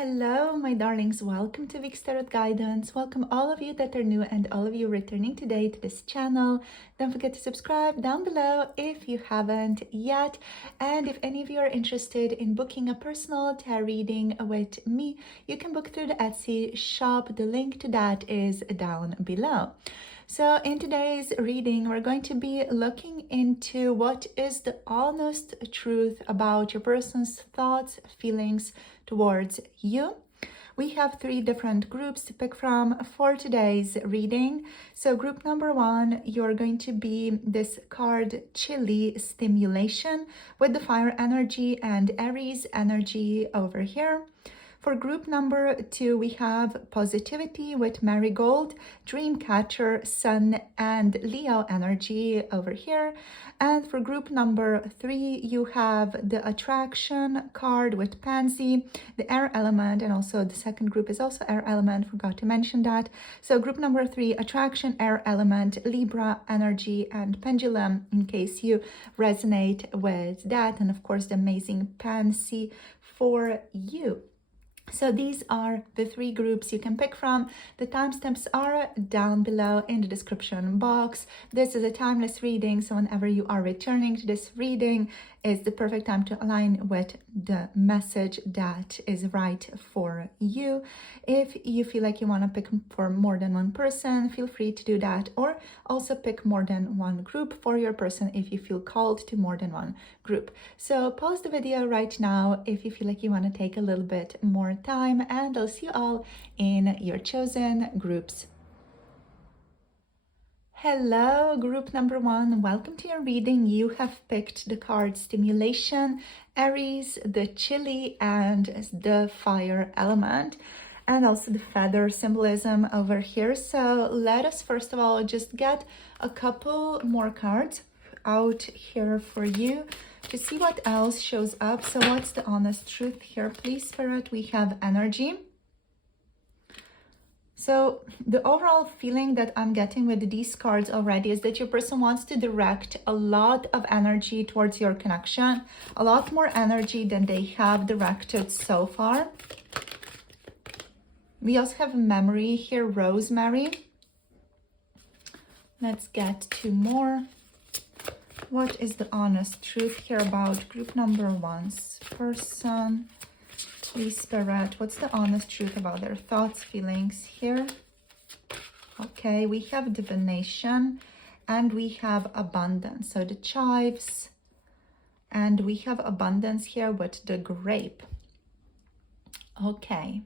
Hello, my darlings. Welcome to Vic's Tarot Guidance. Welcome all of you that are new and all of you returning today to this channel. Don't forget to subscribe down below if you haven't yet. And if any of you are interested in booking a personal tarot reading with me, you can book through the Etsy shop. The link to that is down below. So in today's reading, we're going to be looking into what is the honest truth about your person's thoughts, feelings towards you. We have 3 different groups to pick from for today's reading. So group number 1, you're going to be this card Chilly Stimulation with the fire energy and Aries energy over here. For group number 2, we have Positivity with Marigold, Dreamcatcher, Sun, and Leo energy over here. And for group number 3, you have the Attraction card with Pansy, the Air Element, and also the second group is also Air Element, forgot to mention that. So group number 3, Attraction, Air Element, Libra energy, and Pendulum, in case you resonate with that. And of course, the amazing Pansy for you. So these are the 3 groups you can pick from. The timestamps are down below in the description box. This is a timeless reading, so whenever you are returning to this reading, is the perfect time to align with the message that is right for you. If you feel like you want to pick for more than one person, feel free to do that, or also pick more than one group for your person if you feel called to more than one group. So pause the video right now if you feel like you want to take a little bit more time, and I'll see you all in your chosen groups. Hello, group number 1. Welcome to your reading. You have picked the card Stimulation, Aries, the Chilly, and the Fire Element, and also the feather symbolism over here. So let us first of all just get a couple more cards out here for you to see what else shows up. So what's the honest truth here, please, Spirit? We have energy. So the overall feeling that I'm getting with these cards already is that your person wants to direct a lot of energy towards your connection, a lot more energy than they have directed so far. We also have memory here, Rosemary. Let's get 2 more. What is the honest truth here about group number 1's person? Please, Spirit, what's the honest truth about their thoughts, feelings here? Okay, we have divination and we have abundance. So the chives, and we have abundance here with the grape. Okay.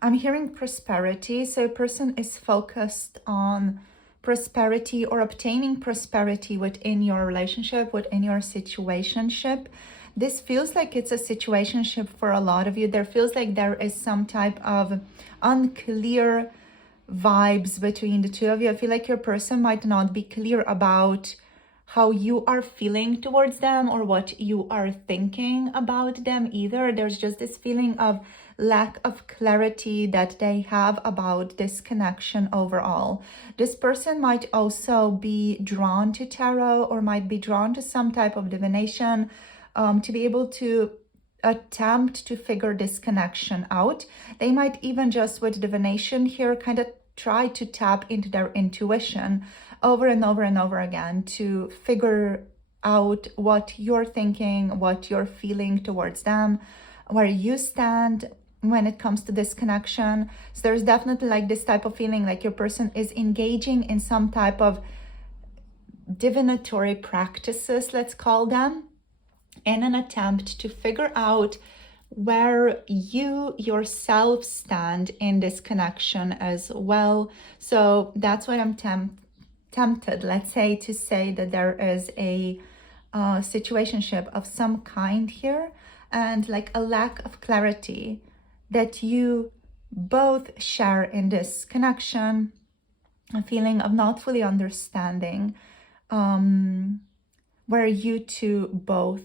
I'm hearing prosperity. So a person is focused on prosperity or obtaining prosperity within your relationship, within your situationship. This feels like it's a situationship for a lot of you. There feels like there is some type of unclear vibes between the 2 of you. I feel like your person might not be clear about how you are feeling towards them or what you are thinking about them either. There's just this feeling of lack of clarity that they have about this connection overall. This person might also be drawn to tarot or might be drawn to some type of divination to be able to attempt to figure this connection out. They might even just with divination here kind of try to tap into their intuition over and over and over again to figure out what you're thinking, what you're feeling towards them, where you stand when it comes to this connection. So there's definitely like this type of feeling like your person is engaging in some type of divinatory practices, let's call them, in an attempt to figure out where you yourself stand in this connection as well. So that's why I'm tempted, let's say, to say that there is a situationship of some kind here, and like a lack of clarity that you both share in this connection, a feeling of not fully understanding where you 2 both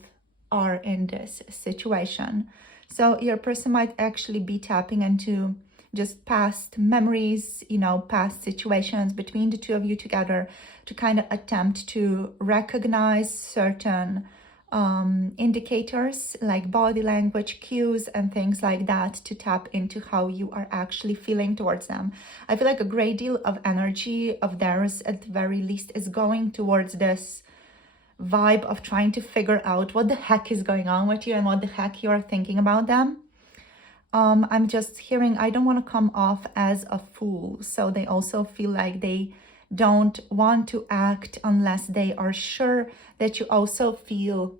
are in this situation. So your person might actually be tapping into just past memories, you know, past situations between the 2 of you together to kind of attempt to recognize certain indicators like body language cues and things like that to tap into how you are actually feeling towards them. I feel like a great deal of energy of theirs at the very least is going towards this vibe of trying to figure out what the heck is going on with you and what the heck you are thinking about them. I'm just hearing, I don't want to come off as a fool. So they also feel like they don't want to act unless they are sure that you also feel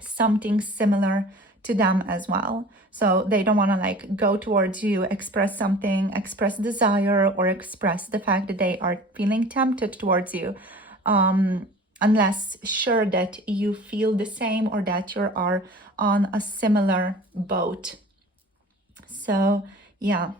something similar to them as well. So they don't want to like go towards you, express something, express desire, or express the fact that they are feeling tempted towards you, unless sure that you feel the same or that you are on a similar boat. So yeah,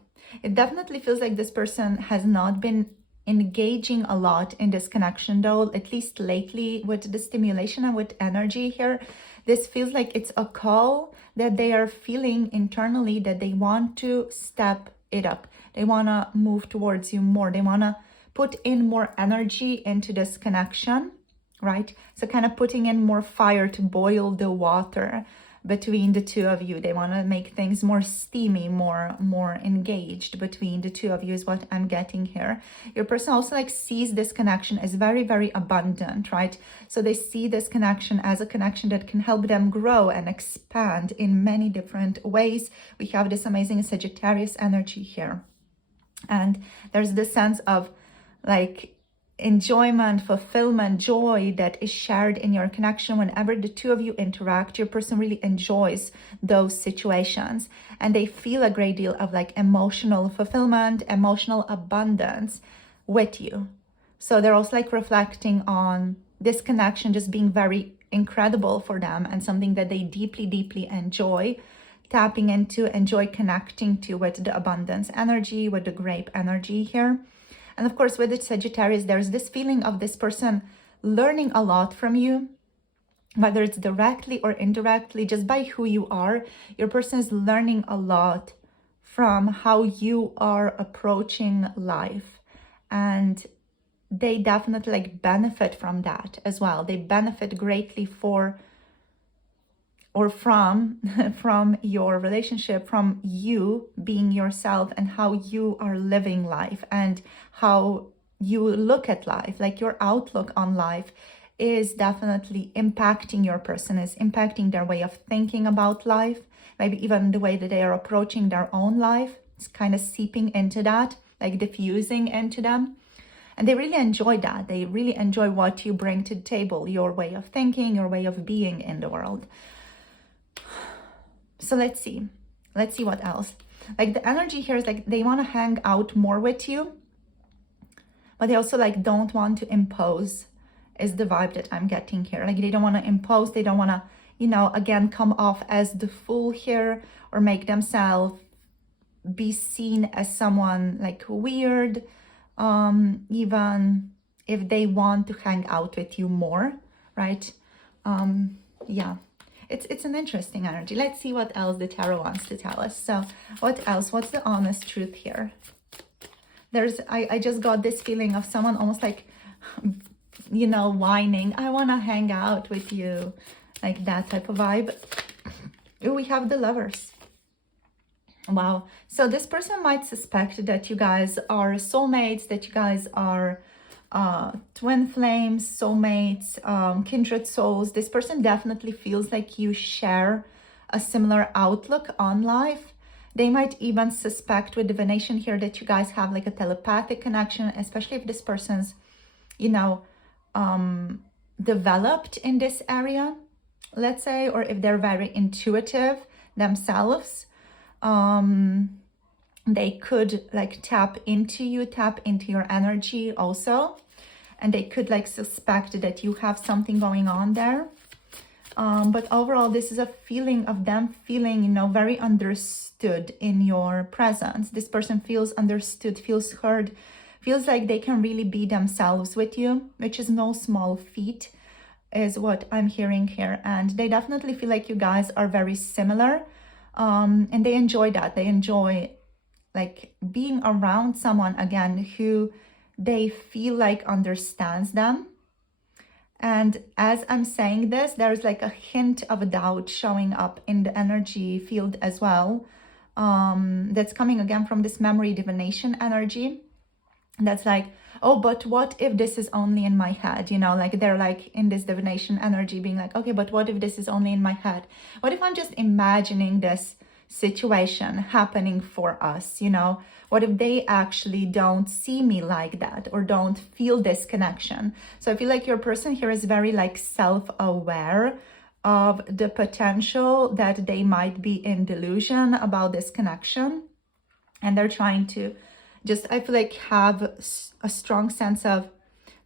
it definitely feels like this person has not been engaging a lot in this connection though, at least lately with the stimulation and with energy here. This feels like it's a call that they are feeling internally, that they want to step it up. They want to move towards you more. They want to put in more energy into this connection, right? So kind of putting in more fire to boil the water between the two of you. They want to make things more steamy, more engaged between the two of you is what I'm getting here. Your person also like sees this connection as very, very abundant, right? So they see this connection as a connection that can help them grow and expand in many different ways. We have this amazing Sagittarius energy here. And there's this sense of like enjoyment, fulfillment, joy that is shared in your connection. Whenever the two of you interact, your person really enjoys those situations and they feel a great deal of like emotional fulfillment, emotional abundance with you. So they're also like reflecting on this connection just being very incredible for them and something that they deeply, deeply enjoy tapping into, enjoy connecting to with the abundance energy, with the grape energy here. And of course, with the Sagittarius, there's this feeling of this person learning a lot from you, whether it's directly or indirectly, just by who you are. Your person is learning a lot from how you are approaching life. And they definitely like benefit from that as well. They benefit greatly from your relationship, from you being yourself and how you are living life and how you look at life. Like your outlook on life is definitely impacting your person, is impacting their way of thinking about life, maybe even the way that they are approaching their own life. It's kind of seeping into that, like diffusing into them. And they really enjoy that. They really enjoy what you bring to the table, your way of thinking, your way of being in the world. So let's see what else. Like the energy here is like they want to hang out more with you, but they also like don't want to impose is the vibe that I'm getting here. Like they don't want to impose, they don't want to, you know, again, come off as the fool here or make themselves be seen as someone like weird, even if they want to hang out with you more, right? Yeah. It's an interesting energy. Let's see what else the tarot wants to tell us. So what else? What's the honest truth here? I just got this feeling of someone almost like, you know, whining. I want to hang out with you. Like that type of vibe. Ooh, we have the Lovers. Wow. So this person might suspect that you guys are soulmates, that you guys are twin flames, soulmates, kindred souls. This person definitely feels like you share a similar outlook on life. They might even suspect with divination here that you guys have like a telepathic connection, especially if this person's, you know, developed in this area, let's say, or if they're very intuitive themselves. They could like tap into you, tap into your energy also. And they could like suspect that you have something going on there. But overall, this is a feeling of them feeling, you know, very understood in your presence. This person feels understood, feels heard, feels like they can really be themselves with you, which is no small feat, is what I'm hearing here. And they definitely feel like you guys are very similar. And they enjoy that. They enjoy like being around someone again who they feel like understands them And as I'm saying this, there's like a hint of a doubt showing up in the energy field as well. That's coming again from this memory divination energy. That's like, oh, but what if this is only in my head? You know, like they're like in this divination energy being like, okay, but what if this is only in my head? What if I'm just imagining this situation happening for us? You know, what if they actually don't see me like that or don't feel this connection? So I feel like your person here is very like self-aware of the potential that they might be in delusion about this connection, and they're trying to just, I feel like, have a strong sense of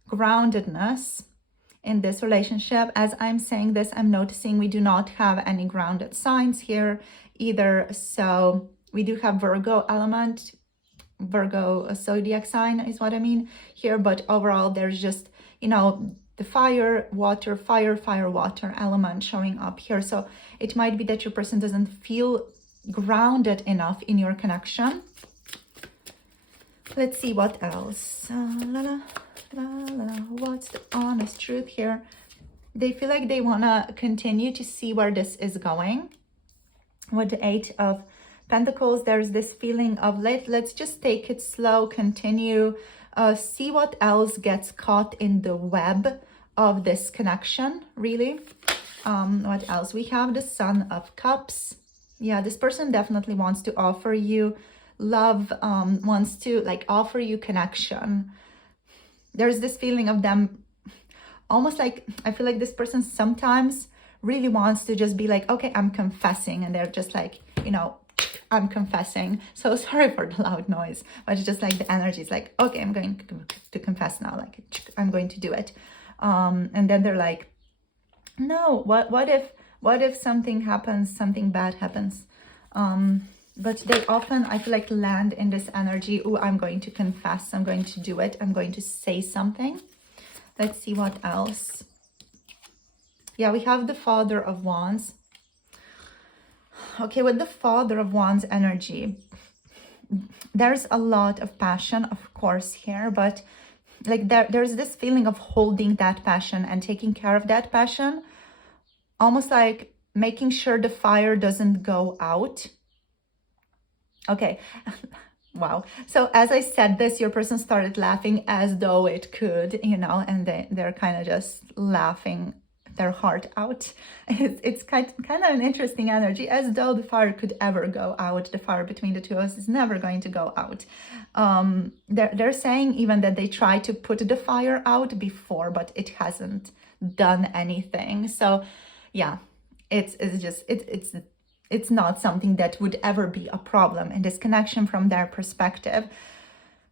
groundedness in this relationship. As I'm saying this, I'm noticing we do not have any grounded signs here either. So we do have Virgo element, Virgo zodiac sign is what I mean here, but overall there's just, you know, the fire, water, fire, fire, water element showing up here. So it might be that your person doesn't feel grounded enough in your connection. Let's see what else. What's the honest truth here? They feel like they want to continue to see where this is going. With the Eight of Pentacles, there's this feeling of let's just take it slow, continue, see what else gets caught in the web of this connection, really. What else? We have the Sun of Cups. Yeah, this person definitely wants to offer you love, wants to like offer you connection. There's this feeling of them almost like, I feel like this person sometimes really wants to just be like, okay, I'm confessing, and they're just like, you know, I'm confessing. So sorry for the loud noise, but it's just like the energy is like, okay, I'm going to confess now, like I'm going to do it. And then they're like, no, what if something happens, something bad happens? But they often, I feel like, land in this energy. Oh, I'm going to confess. I'm going to do it. I'm going to say something. Let's see what else. Yeah, we have the Father of Wands. Okay, with the Father of Wands energy, there's a lot of passion, of course, here. But like there's this feeling of holding that passion and taking care of that passion. Almost like making sure the fire doesn't go out. Okay, wow. So as I said this, your person started laughing as though it could, you know, and they're kind of just laughing their heart out. It's kind of an interesting energy, as though the fire could ever go out. The fire between the two of us is never going to go out. They're saying even that they tried to put the fire out before, but it hasn't done anything. So yeah, it's not something that would ever be a problem in this connection from their perspective.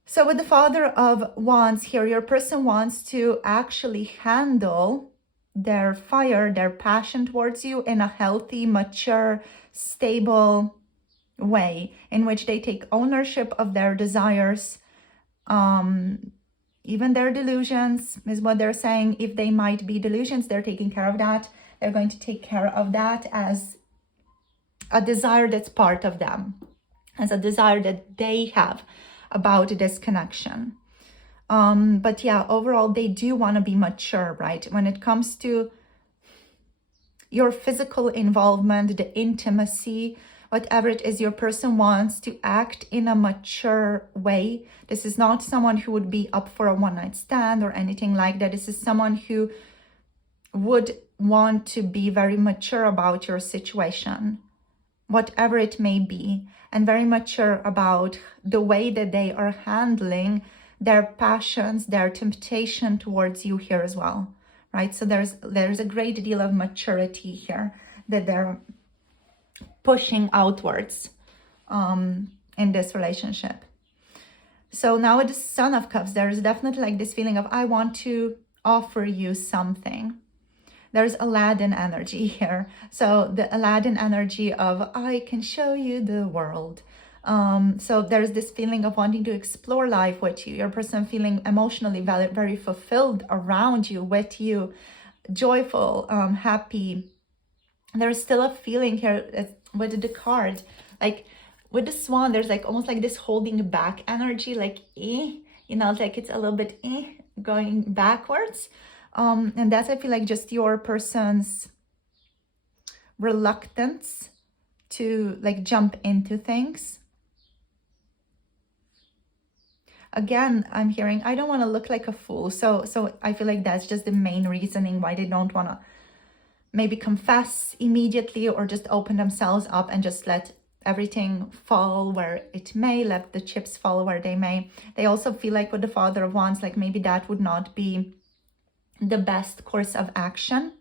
So with the Father of Wands here, your person wants to actually handle their fire, their passion towards you in a healthy, mature, stable way in which they take ownership of their desires, even their delusions is what they're saying. If they might be delusions, they're taking care of that. They're going to take care of that as a desire that's part of them, as a desire that they have about this connection. But yeah, overall, they do want to be mature, right? When it comes to your physical involvement, the intimacy, whatever it is, your person wants to act in a mature way. This is not someone who would be up for a one-night stand or anything like that. This is someone who would want to be very mature about your situation, whatever it may be, and very mature about the way that they are handling their passions, their temptation towards you here as well, right? So there's a great deal of maturity here that they're pushing outwards in this relationship. So now with the Son of Cups, there's definitely like this feeling of, I want to offer you something. There's Aladdin energy here. So the Aladdin energy of, I can show you the world. So there's this feeling of wanting to explore life with you. Your person feeling emotionally very fulfilled around you, with you, joyful, happy. There's still a feeling here with the card, like with the Swan, there's like almost like this holding back energy, like you know, like it's a little bit going backwards. And that's, I feel like, just your person's reluctance to like jump into things. Again, I'm hearing, I don't want to look like a fool. So I feel like that's just the main reasoning why they don't want to maybe confess immediately, or just open themselves up and just let everything fall where it may, let the chips fall where they may. They also feel like with the Father of Wands, like maybe that would not be the best course of action.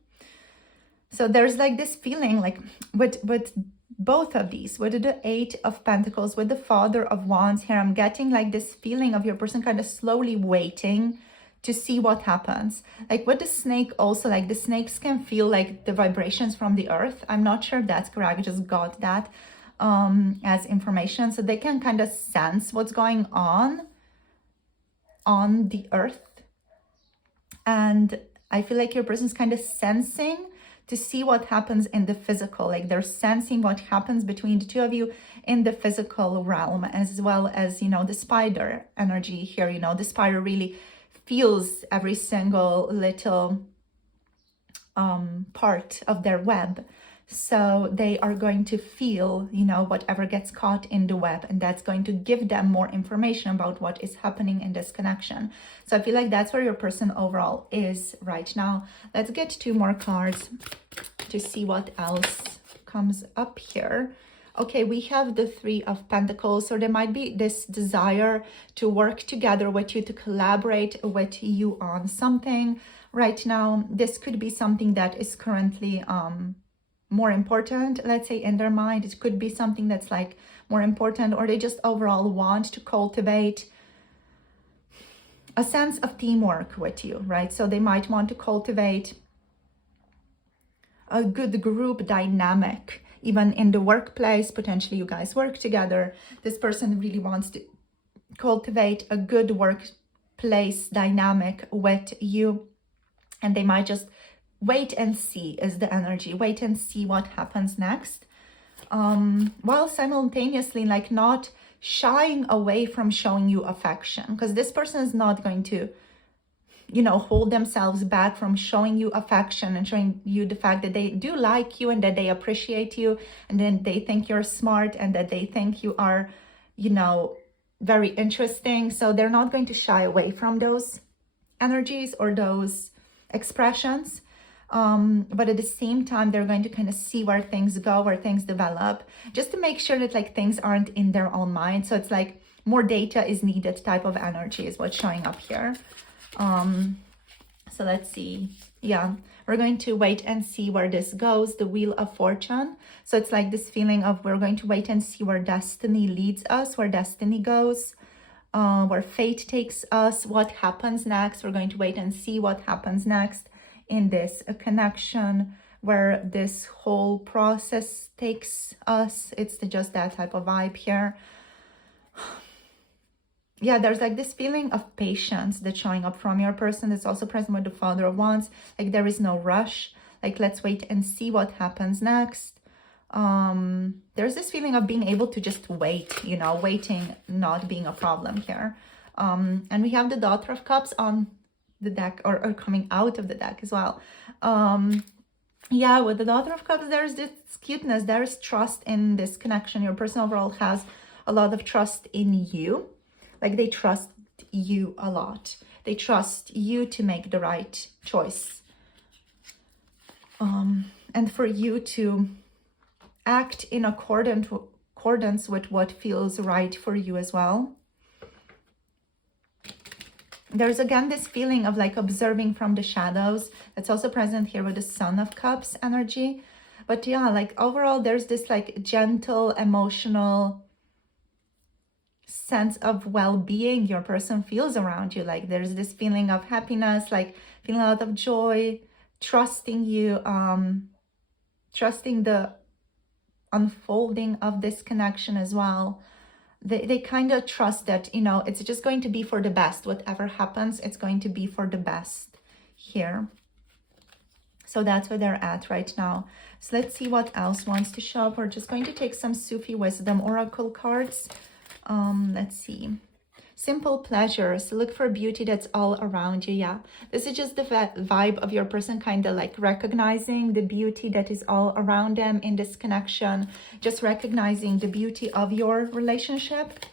So there's like this feeling like with both of these, with the Eight of Pentacles, with the Father of Wands here, I'm getting like this feeling of your person kind of slowly waiting to see what happens. Like with the snake also, like the snakes can feel like the vibrations from the earth. I'm not sure if that's correct, I just got that as information. So they can kind of sense what's going on the earth. And I feel like your person's kind of sensing to see what happens in the physical, like they're sensing what happens between the two of you in the physical realm, as well as, you know, the spider energy here. You know, the spider really feels every single little part of their web. So they are going to feel, you know, whatever gets caught in the web, and that's going to give them more information about what is happening in this connection. So I feel like that's where your person overall is right now. Let's get 2 more cards to see what else comes up here. Okay, we have the Three of Pentacles. So there might be this desire to work together with you, to collaborate with you on something right now. This could be something that is currently more important, let's say, in their mind. It could be something that's like more important, or they just overall want to cultivate a sense of teamwork with you, right? So they might want to cultivate a good group dynamic, even in the workplace. Potentially you guys work together. This person really wants to cultivate a good workplace dynamic with you, and they might just wait and see is the energy. Wait and see what happens next, while simultaneously like not shying away from showing you affection, because this person is not going to, you know, hold themselves back from showing you affection and showing you the fact that they do like you and that they appreciate you, and then they think you're smart and that they think you are, you know, very interesting. So they're not going to shy away from those energies or those expressions. But at the same time, they're going to kind of see where things go, where things develop, just to make sure that like things aren't in their own mind. So it's like more data is needed type of energy is what's showing up here. So let's see. Yeah, we're going to wait and see where this goes. The Wheel of Fortune. So it's like this feeling of we're going to wait and see where destiny leads us, where destiny goes, where fate takes us, what happens next. We're going to wait and see what happens next in this connection, where this whole process takes us. It's just that type of vibe here. Yeah, there's like this feeling of patience that's showing up from your person. That's also present with the Father of Wands. Like there is no rush. Like let's wait and see what happens next. There's this feeling of being able to just wait, you know, waiting not being a problem here. And we have the Daughter of Cups on the deck, or coming out of the deck as well. Yeah, with the Daughter of Cups, there's this cuteness, there is trust in this connection. Your person overall has a lot of trust in you. Like they trust you a lot. They trust you to make the right choice. And for you to act in accordance with what feels right for you as well. There's again this feeling of like observing from the shadows. That's also present here with the Son of Cups energy. But yeah, like overall, there's this like gentle, emotional sense of well-being your person feels around you. Like there's this feeling of happiness, like feeling a lot of joy, trusting you, trusting the unfolding of this connection as well. They kind of trust that, you know, it's just going to be for the best. Whatever happens, it's going to be for the best here. So that's where they're at right now. So let's see what else wants to show up. We're just going to take some Sufi wisdom oracle cards. Let's see. simple pleasures. Look for beauty that's all around you. Yeah, this is just the vibe of your person, kind of like recognizing the beauty that is all around them in this connection, just recognizing the beauty of your relationship.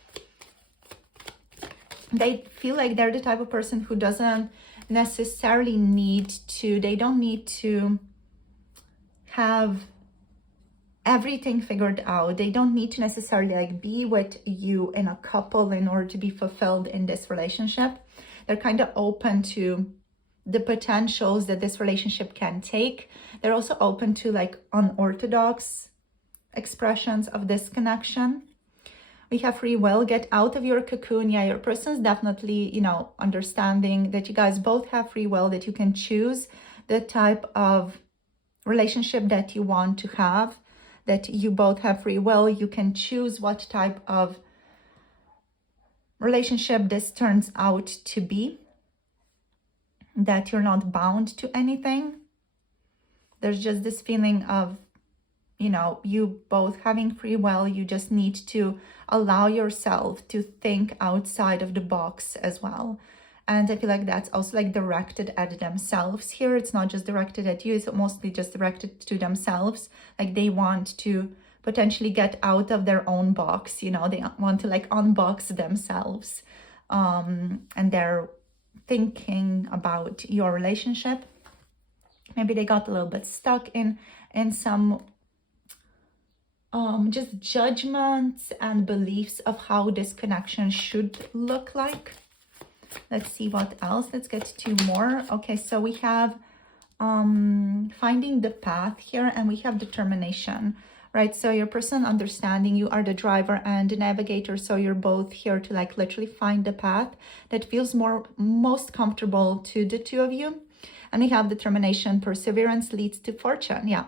They feel like they're the type of person who doesn't necessarily need to, they don't need to have everything figured out. They don't need to necessarily like be with you in a couple in order to be fulfilled in this relationship. They're kind of open to the potentials that this relationship can take. They're also open to like unorthodox expressions of this connection. We have free will. Get out of your cocoon. Yeah, your person's definitely, you know, understanding that you guys both have free will, that you can choose the type of relationship that you want to have, that you both have free will. You can choose what type of relationship this turns out to be, that you're not bound to anything. There's just this feeling of, you know, you both having free will. You just need to allow yourself to think outside of the box as well. And I feel like that's also like directed at themselves here. It's not just directed at you, it's mostly just directed to themselves. Like they want to potentially get out of their own box, you know, they want to like unbox themselves. And they're thinking about your relationship. Maybe they got a little bit stuck in some just judgments and beliefs of how this connection should look like. Let's see what else. Let's get two more. Okay, so we have finding the path here, and we have determination, right? So your person understanding, you are the driver and the navigator, so you're both here to like literally find the path that feels most comfortable to the two of you. And we have determination, perseverance leads to fortune. Yeah,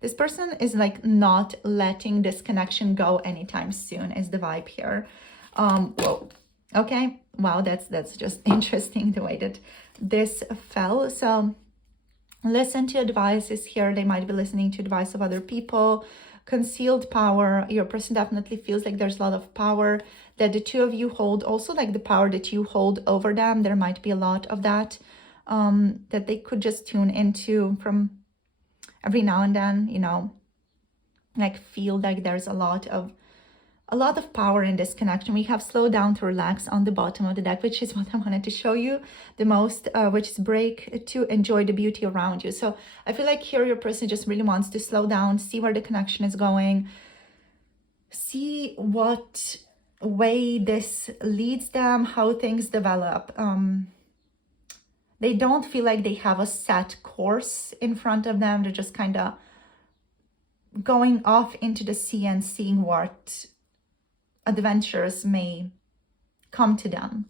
this person is like not letting this connection go anytime soon is the vibe here. Whoa. Okay, wow, that's just interesting the way that this fell. So listen to advices here. They might be listening to advice of other people. Concealed power. Your person definitely feels like there's a lot of power that the two of you hold. Also like the power that you hold over them. There might be a lot of that that they could just tune into from every now and then, you know, like feel like there's a lot of power in this connection. We have slow down to relax on the bottom of the deck, which is what I wanted to show you the most, which is break to enjoy the beauty around you. So I feel like here your person just really wants to slow down, see where the connection is going, see what way this leads them, how things develop. They don't feel like they have a set course in front of them. They're just kind of going off into the sea and seeing what adventures may come to them.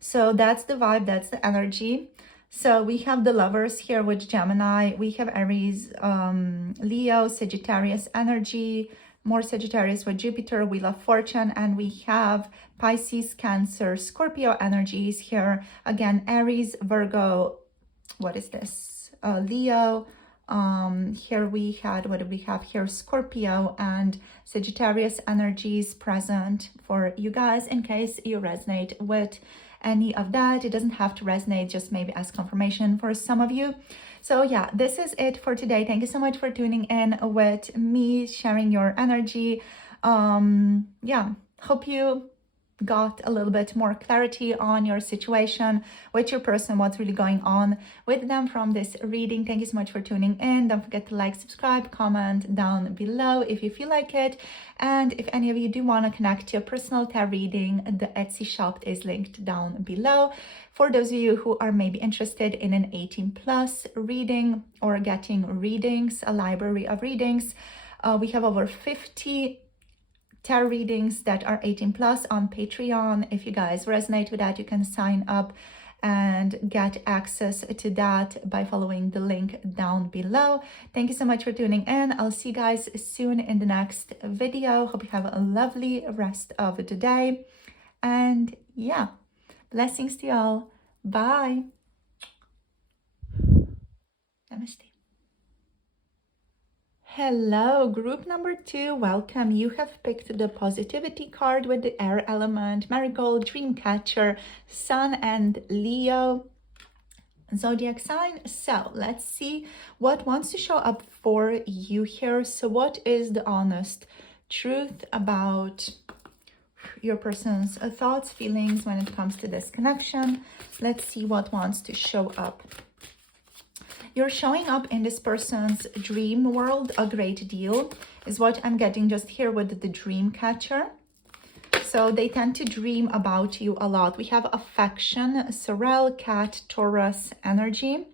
So that's the vibe, that's the energy. So we have the lovers here with Gemini. We have Aries, Leo, Sagittarius energy, more Sagittarius with Jupiter, Wheel of Fortune, and we have Pisces, Cancer, Scorpio energies here. Again, Aries, Virgo, what is this? Leo. Here we had, what do we have here? Scorpio and Sagittarius energies present for you guys in case you resonate with any of that. It doesn't have to resonate, just maybe as confirmation for some of you. So yeah, this is it for today. Thank you so much for tuning in with me, sharing your energy. Yeah, hope you got a little bit more clarity on your situation with your person, what's really going on with them from this reading. Thank you so much for tuning in. Don't forget to like, subscribe, comment down below if you feel like it. And if any of you do want to connect to a personal tarot reading, the Etsy shop is linked down below. For those of you who are maybe interested in an 18+ reading or getting readings, a library of readings, we have over 50 tarot readings that are 18+ on Patreon. If you guys resonate with that, you can sign up and get access to that by following the link down below. Thank you so much for tuning in. I'll see you guys soon in the next video. Hope you have a lovely rest of the day. And yeah, blessings to y'all. Bye. Namaste. Hello, group number 2, welcome. You have picked the positivity card with the air element, marigold, dream catcher, sun and Leo zodiac sign. So let's see what wants to show up for you here. So what is the honest truth about your person's thoughts, feelings when it comes to this connection? Let's see what wants to show up. You're showing up in this person's dream world a great deal, is what I'm getting just here with the dream catcher. So they tend to dream about you a lot. We have affection, Sorrel, cat, Taurus energy.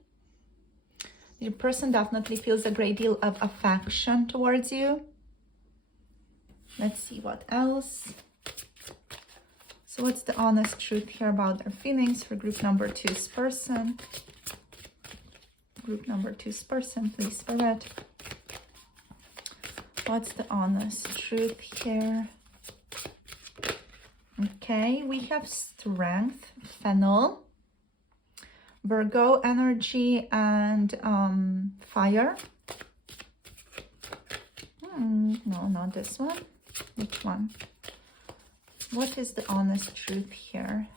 Your person definitely feels a great deal of affection towards you. Let's see what else. So what's the honest truth here about their feelings for group number 2's person? Group number 2's person, please, Spirit. What's the honest truth here? Okay, we have strength, fennel, Virgo energy, and fire. No, not this one. Which one? What is the honest truth here?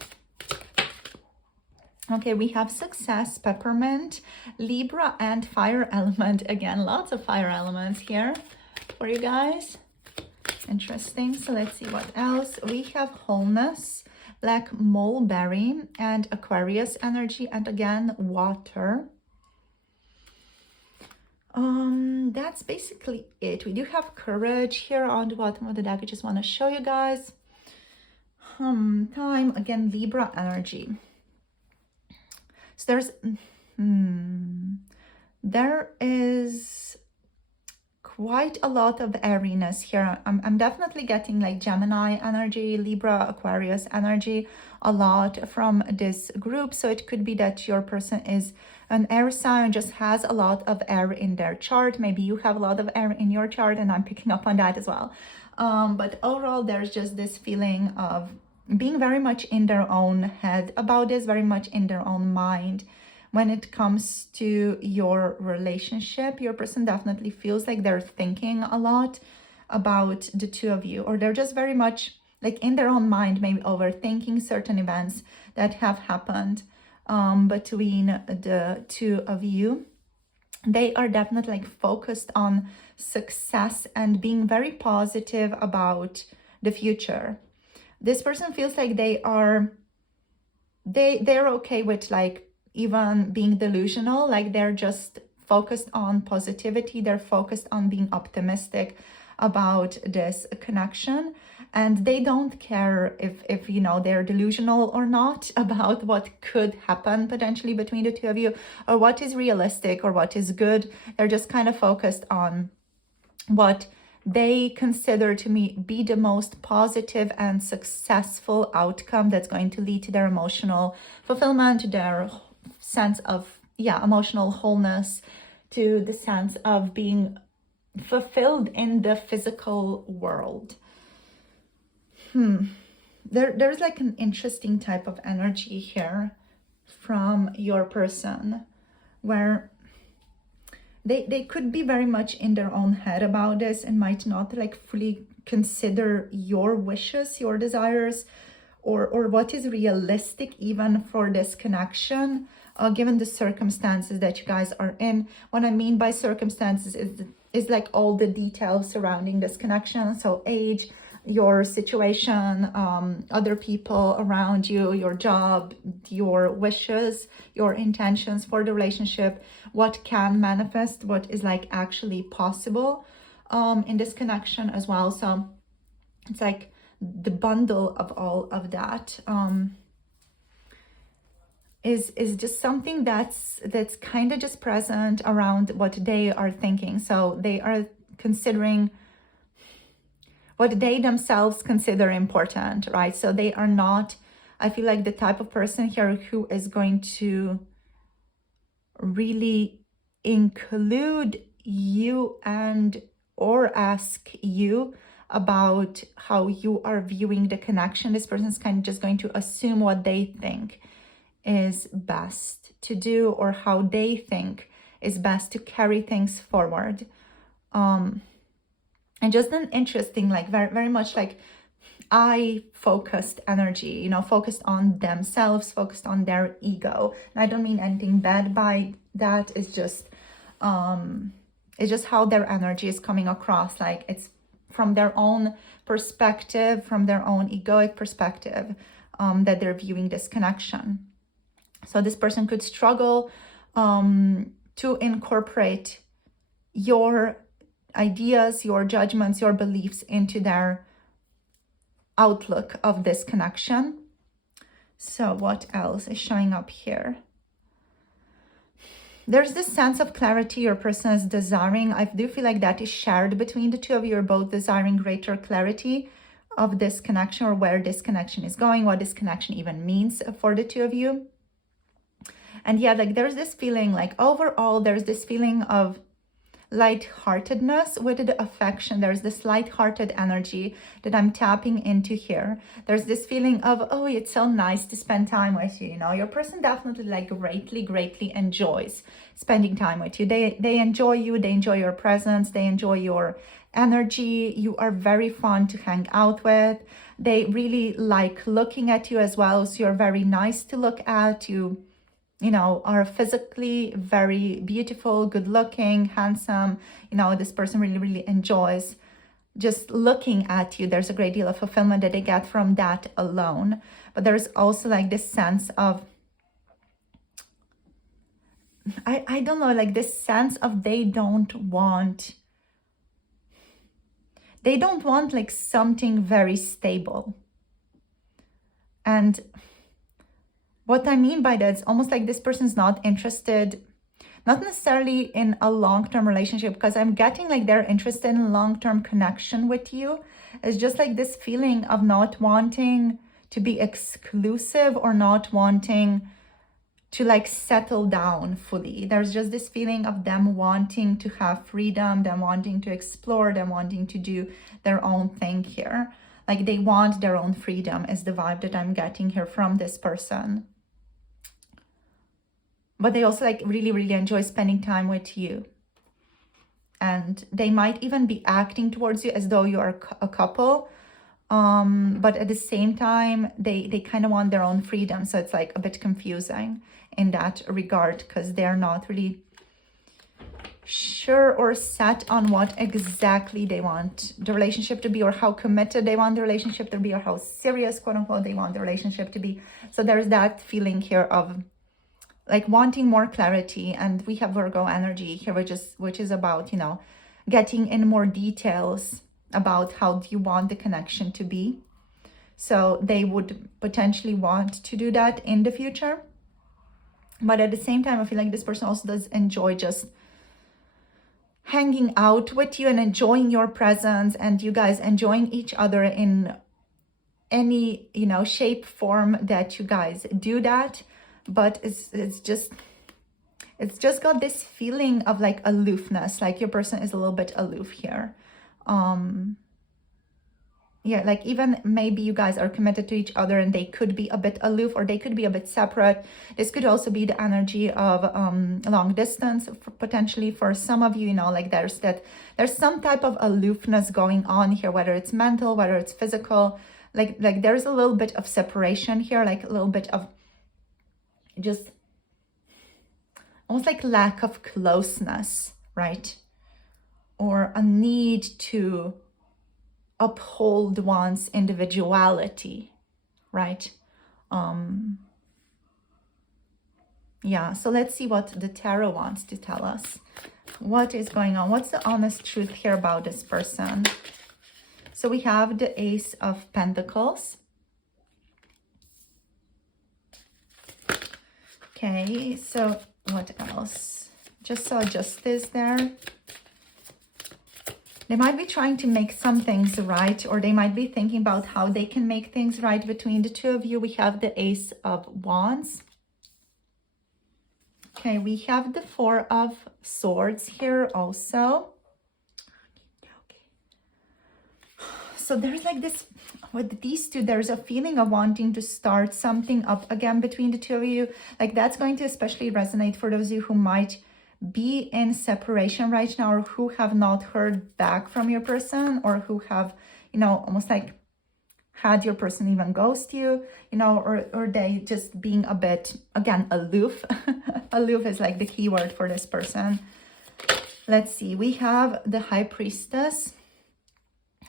Okay, we have success, peppermint, Libra, and fire element. Again, lots of fire elements here for you guys. Interesting. So let's see what else. We have wholeness, black mulberry, and Aquarius energy, and again, water. That's basically it. We do have courage here on the bottom of the deck. I just want to show you guys. Time, again, Libra energy. So there is quite a lot of airiness here. I'm definitely getting like Gemini energy, Libra, Aquarius energy a lot from this group. So it could be that your person is an air sign, just has a lot of air in their chart. Maybe you have a lot of air in your chart and I'm picking up on that as well. But overall, there's just this feeling of being very much in their own head about this, very much in their own mind. When it comes to your relationship, your person definitely feels like they're thinking a lot about the two of you, or they're just very much like in their own mind, maybe overthinking certain events that have happened between the two of you. They are definitely like focused on success and being very positive about the future. This person feels like they're okay with like even being delusional, like they're just focused on positivity, they're focused on being optimistic about this connection, and they don't care if you know, they're delusional or not about what could happen potentially between the two of you, or what is realistic or what is good. They're just kind of focused on what they consider to be the most positive and successful outcome that's going to lead to their emotional fulfillment, their sense of emotional wholeness, to the sense of being fulfilled in the physical world. There's like an interesting type of energy here from your person where they could be very much in their own head about this and might not like fully consider your wishes, your desires, or what is realistic even for this connection, given the circumstances that you guys are in. What I mean by circumstances is like all the details surrounding this connection. So age, your situation, other people around you, your job, your wishes, your intentions for the relationship, what can manifest, what is like actually possible in this connection as well. So it's like the bundle of all of that is just something that's kind of just present around what they are thinking. So they are considering what they themselves consider important, right? So they are not, I feel like, the type of person here who is going to really include you and or ask you about how you are viewing the connection. This person is kind of just going to assume what they think is best to do, or how they think is best to carry things forward. And just an interesting, like very, very much like I focused energy, you know, focused on themselves, focused on their ego. And I don't mean anything bad by that. It's just how their energy is coming across. Like it's from their own perspective, from their own egoic perspective, that they're viewing this connection. So this person could struggle to incorporate your ideas, your judgments, your beliefs into their outlook of this connection. So what else is showing up here? There's this sense of clarity your person is desiring. I do feel like that is shared between the two of you. You're both desiring greater clarity of this connection, or where this connection is going, what this connection even means for the two of you. And yeah, like there's this feeling, like overall, there's this feeling of lightheartedness with the affection. There's this lighthearted energy that I'm tapping into here. There's this feeling of, oh, it's so nice to spend time with you. You know, your person definitely like greatly enjoys spending time with you. They enjoy you. They enjoy your presence. They enjoy your energy. You are very fun to hang out with. They really like looking at you as well. So you're very nice to look at. You know, are physically very beautiful, good looking, handsome. You know, this person really enjoys just looking at you. There's a great deal of fulfillment that they get from that alone. But there's also like this sense of, I don't know, like this sense of they don't want like something very stable. And what I mean by that is almost like this person's not interested, not necessarily in a long-term relationship, because I'm getting like they're interested in long-term connection with you. It's just like this feeling of not wanting to be exclusive, or not wanting to like settle down fully. There's just this feeling of them wanting to have freedom, them wanting to explore, them wanting to do their own thing here. Like they want their own freedom is the vibe that I'm getting here from this person. But they also like really enjoy spending time with you. And they might even be acting towards you as though you are a couple. But at the same time, they kind of want their own freedom. So it's like a bit confusing in that regard, because they're not really sure or set on what exactly they want the relationship to be, or how committed they want the relationship to be, or how serious, quote unquote, they want the relationship to be. So there's that feeling here of like wanting more clarity. And we have Virgo energy here, which is about, you know, getting in more details about how do you want the connection to be. So they would potentially want to do that in the future. But at the same time, I feel like this person also does enjoy just hanging out with you and enjoying your presence, and you guys enjoying each other in any, you know, shape, form that you guys do that. But it's just got this feeling of like aloofness, like your person is a little bit aloof here. Yeah, like even maybe you guys are committed to each other and they could be a bit aloof, or they could be a bit separate. This could also be the energy of long distance potentially for some of you. You know, like there's some type of aloofness going on here, whether it's mental, whether it's physical. Like there's a little bit of separation here, like a little bit of just almost like lack of closeness, right? Or a need to uphold one's individuality, right? Yeah, so let's see what the tarot wants to tell us. What is going on? What's the honest truth here about this person? So we have the Ace of Pentacles. Okay, so what else? Just saw Justice there. They might be trying to make some things right, or they might be thinking about how they can make things right between the two of you. We have the Ace of Wands. Okay, we have the Four of Swords here also. Okay. So there's like this, with these two, there's a feeling of wanting to start something up again between the two of you. Like that's going to especially resonate for those of you who might be in separation right now, or who have not heard back from your person, or who have, you know, almost like had your person even ghost you, you know, or they just being a bit, again, aloof. Aloof is like the key word for this person. Let's see, we have the High Priestess.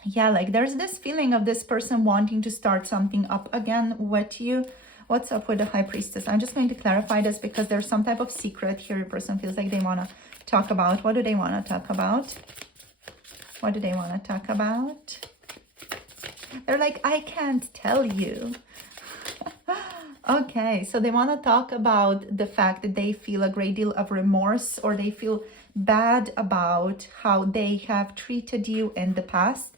Yeah, like there's this feeling of this person wanting to start something up again with you. What's up with the High Priestess? I'm just going to clarify this because there's some type of secret here your person feels like they want to talk about. What do they want to talk about? What do they want to talk about? They're like, I can't tell you. Okay, so they want to talk about the fact that they feel a great deal of remorse, or they feel bad about how they have treated you in the past.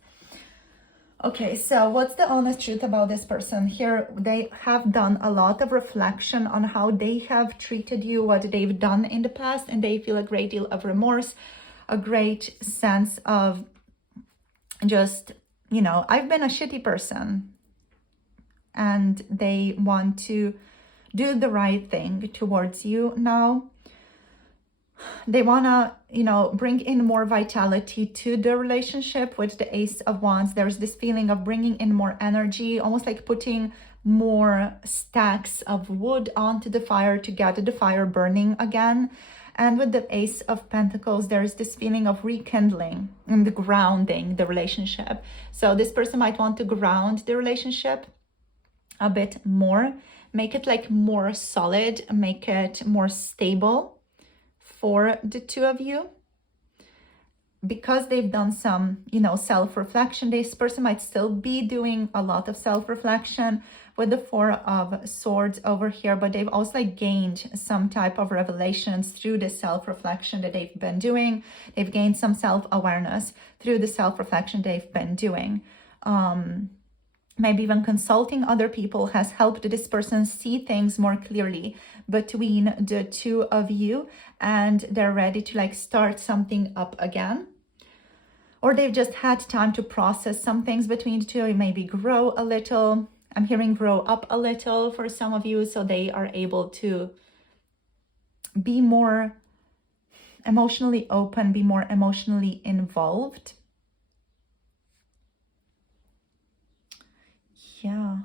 Okay, so what's the honest truth about this person? Here, they have done a lot of reflection on how they have treated you, what they've done in the past, and they feel a great deal of remorse, a great sense of just, you know, I've been a shitty person. And they want to do the right thing towards you now. They want to, you know, bring in more vitality to the relationship with the Ace of Wands. There's this feeling of bringing in more energy, almost like putting more stacks of wood onto the fire to get the fire burning again. And with the Ace of Pentacles, there's this feeling of rekindling and grounding the relationship. So this person might want to ground the relationship a bit more, make it like more solid, make it more stable for the two of you. Because they've done some, you know, self-reflection, this person might still be doing a lot of self-reflection with the Four of Swords over here, but they've also like gained some type of revelations through the self-reflection that they've been doing. They've gained some self-awareness through the self-reflection they've been doing. Maybe even consulting other people has helped this person see things more clearly between the two of you, and they're ready to like start something up again. Or they've just had time to process some things between the two of you, maybe grow a little. I'm hearing grow up a little for some of you, so they are able to be more emotionally open, be more emotionally involved. Yeah.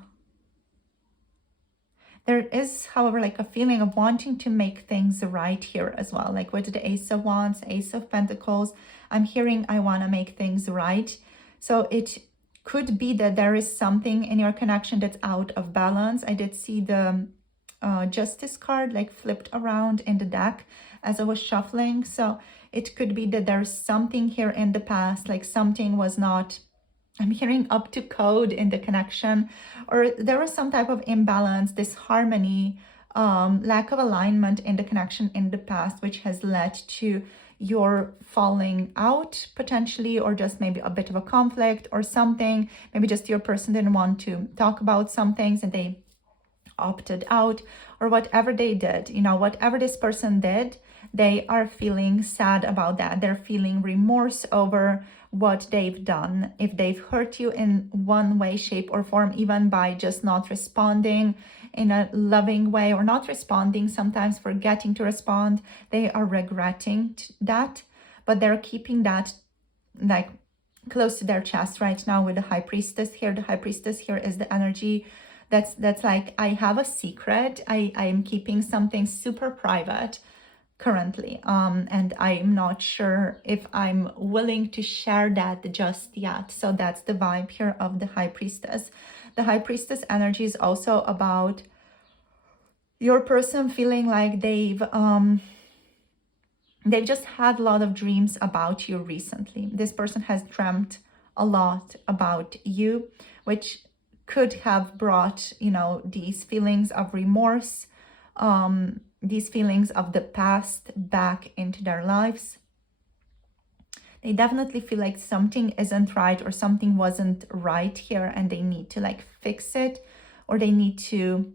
There is, however, like a feeling of wanting to make things right here as well. Like with the Ace of Wands, Ace of Pentacles, I'm hearing I want to make things right. So it could be that there is something in your connection that's out of balance. I did see the Justice card like flipped around in the deck as I was shuffling. So it could be that there's something here in the past, like something was not, I'm hearing up to code in the connection, or there was some type of imbalance, disharmony, lack of alignment in the connection in the past, which has led to your falling out potentially, or just maybe a bit of a conflict or something. Maybe just your person didn't want to talk about some things and they opted out, or whatever they did, you know, whatever this person did, they are feeling sad about that. They're feeling remorse over what they've done. If they've hurt you in one way, shape, or form, even by just not responding in a loving way, or not responding, sometimes forgetting to respond, they are regretting that, but they're keeping that like close to their chest right now with the High Priestess here. The High Priestess here is the energy that's like, I have a secret. I am keeping something super private currently, and I'm not sure if I'm willing to share that just yet. So that's the vibe here of the High Priestess. The High Priestess energy is also about your person feeling like they've just had a lot of dreams about you recently. This person has dreamt a lot about you, which could have brought, you know, these feelings of remorse, these feelings of the past back into their lives. They definitely feel like something isn't right, or something wasn't right here, and they need to like fix it, or they need to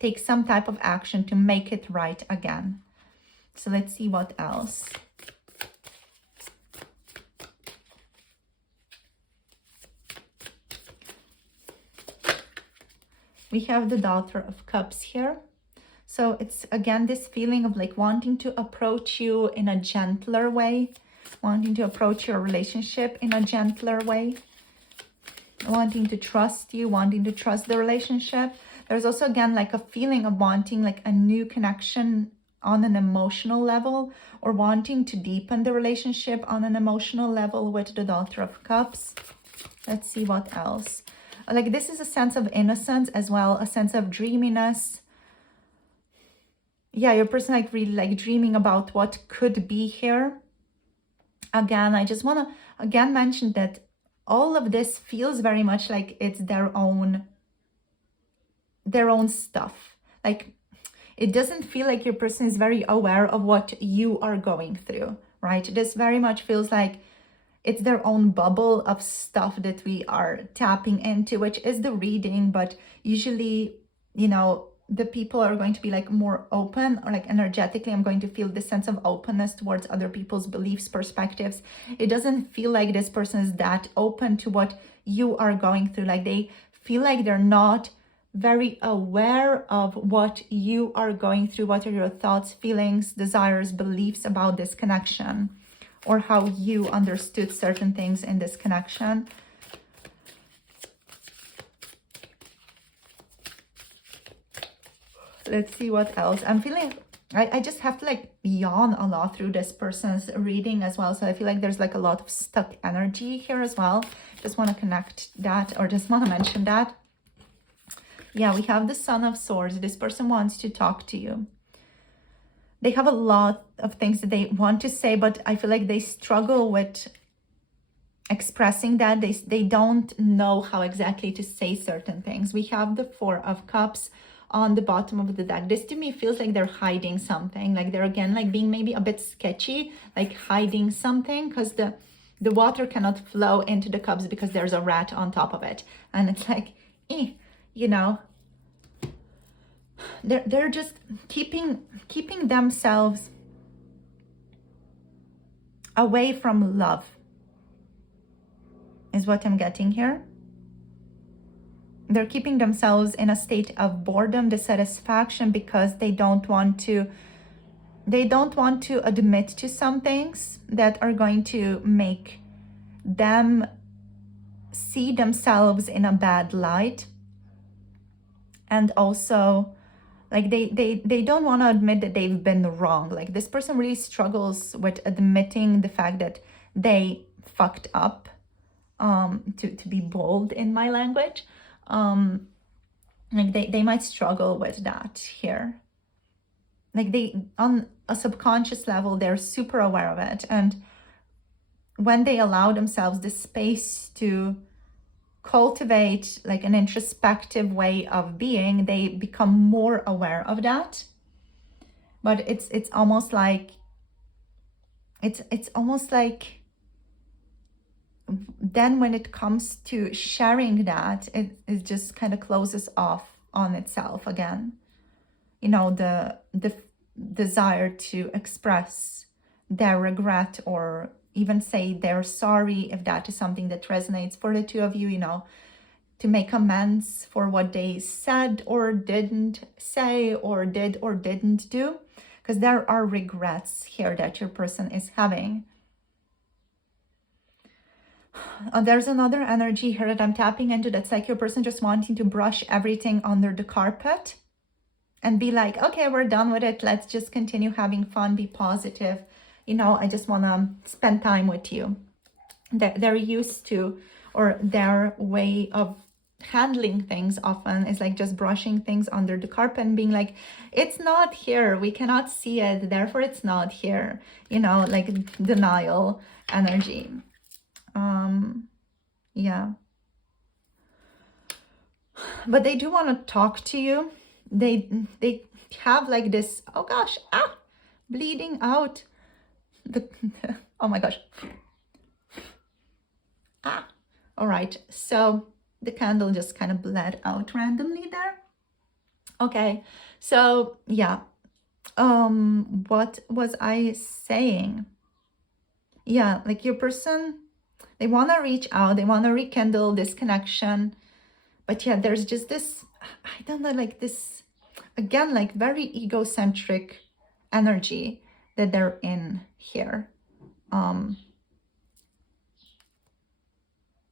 take some type of action to make it right again. So let's see what else. We have the Daughter of Cups here. So it's again this feeling of like wanting to approach you in a gentler way, wanting to approach your relationship in a gentler way, wanting to trust you, wanting to trust the relationship. There's also again like a feeling of wanting like a new connection on an emotional level, or wanting to deepen the relationship on an emotional level with the Daughter of Cups. Let's see what else. Like this is a sense of innocence as well, a sense of dreaminess. Yeah, your person like really like dreaming about what could be here. Again, I just want to again mention that all of this feels very much like it's their own stuff. Like it doesn't feel like your person is very aware of what you are going through, right? This very much feels like it's their own bubble of stuff that we are tapping into, which is the reading. But usually, you know, the people are going to be like more open, or like energetically, I'm going to feel this sense of openness towards other people's beliefs, perspectives. It doesn't feel like this person is that open to what you are going through. Like they feel like they're not very aware of what you are going through. What are your thoughts, feelings, desires, beliefs about this connection, or how you understood certain things in this connection. Let's see what else. I'm feeling, I just have to like yawn a lot through this person's reading as well. So I feel like there's like a lot of stuck energy here as well. Just want to connect that, or just want to mention that. Yeah, we have the Son of Swords. This person wants to talk to you. They have a lot of things that they want to say, but I feel like they struggle with expressing that. They don't know how exactly to say certain things. We have the Four of Cups on the bottom of the deck. This to me feels like they're hiding something, like they're again like being maybe a bit sketchy, like hiding something, because the water cannot flow into the cups because there's a rat on top of it. And it's like, you know, they're just keeping themselves away from love, is what I'm getting here. They're keeping themselves in a state of boredom, dissatisfaction, because they don't want to admit to some things that are going to make them see themselves in a bad light. And also, like they don't want to admit that they've been wrong. Like this person really struggles with admitting the fact that they fucked up, to be bold in my language. Like they might struggle with that here. Like they, on a subconscious level, they're super aware of it. And when they allow themselves the space to cultivate like an introspective way of being, they become more aware of that. But it's almost like it's almost like then when it comes to sharing that, it just kind of closes off on itself again. You know, the desire to express their regret, or even say they're sorry, if that is something that resonates for the two of you, you know, to make amends for what they said or didn't say, or did or didn't do, because there are regrets here that your person is having. There's another energy here that I'm tapping into that's like your person just wanting to brush everything under the carpet and be like, okay, we're done with it. Let's just continue having fun, be positive. You know, I just want to spend time with you. They're used to, or their way of handling things often is like just brushing things under the carpet and being like, it's not here, we cannot see it, therefore it's not here. You know, like denial energy. Yeah. But they do want to talk to you. They have like this, oh gosh, bleeding out. Oh my gosh. All right. So the candle just kind of bled out randomly there. Okay. So yeah. What was I saying? Yeah, like your person, they want to reach out, they want to rekindle this connection. But yeah, there's just this, I don't know, like this, again, like very egocentric energy that they're in here.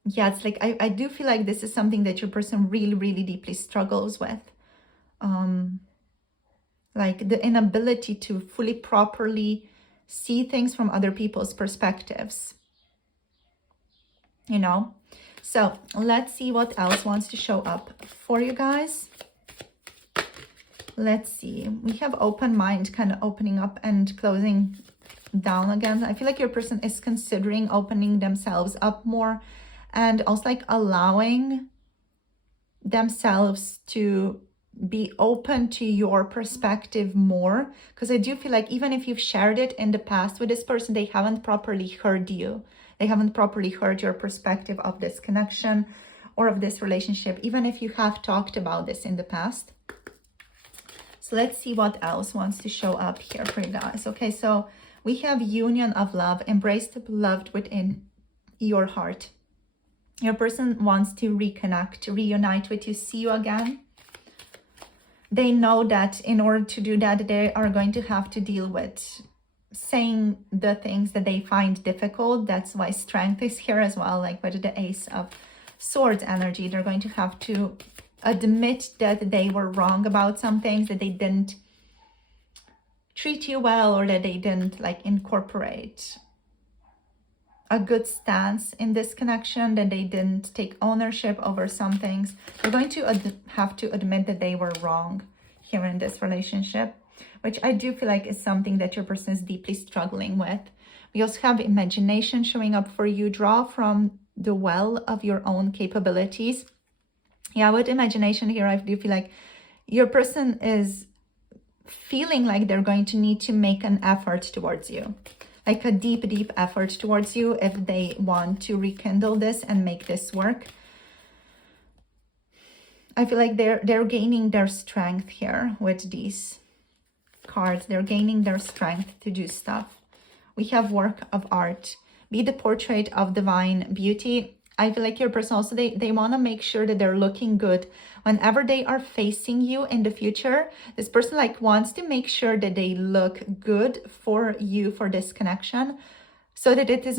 Yeah, it's like I do feel like this is something that your person really, really deeply struggles with. Like the inability to fully, properly see things from other people's perspectives. You know? So let's see what else wants to show up for you guys. Let's see. We have open mind kind of opening up and closing down again. I feel like your person is considering opening themselves up more and also like allowing themselves to be open to your perspective more, because I do feel like even if you've shared it in the past with this person, they haven't properly heard you. They haven't properly heard your perspective of this connection or of this relationship, even if you have talked about this in the past. So let's see what else wants to show up here for you guys. Okay, so we have union of love, embrace the beloved within your heart. Your person wants to reconnect, to reunite with you, see you again. They know that in order to do that, they are going to have to deal with saying the things that they find difficult. That's why strength is here as well, like with the Ace of Swords energy. They're going to have to admit that they were wrong about some things, that they didn't treat you well, or that they didn't like incorporate a good stance in this connection, that they didn't take ownership over some things. They're going to have to admit that they were wrong here in this relationship, which I do feel like is something that your person is deeply struggling with. We also have imagination showing up for you. Draw from the well of your own capabilities. Yeah, with imagination here, I do feel like your person is feeling like they're going to need to make an effort towards you. Like a deep, deep effort towards you if they want to rekindle this and make this work. I feel like they're gaining their strength here with these cards. They're gaining their strength to do stuff. We have work of art. Be the portrait of divine beauty. I feel like your person also, they want to make sure that they're looking good whenever they are facing you in the future. This person like wants to make sure that they look good for you for this connection, so that it is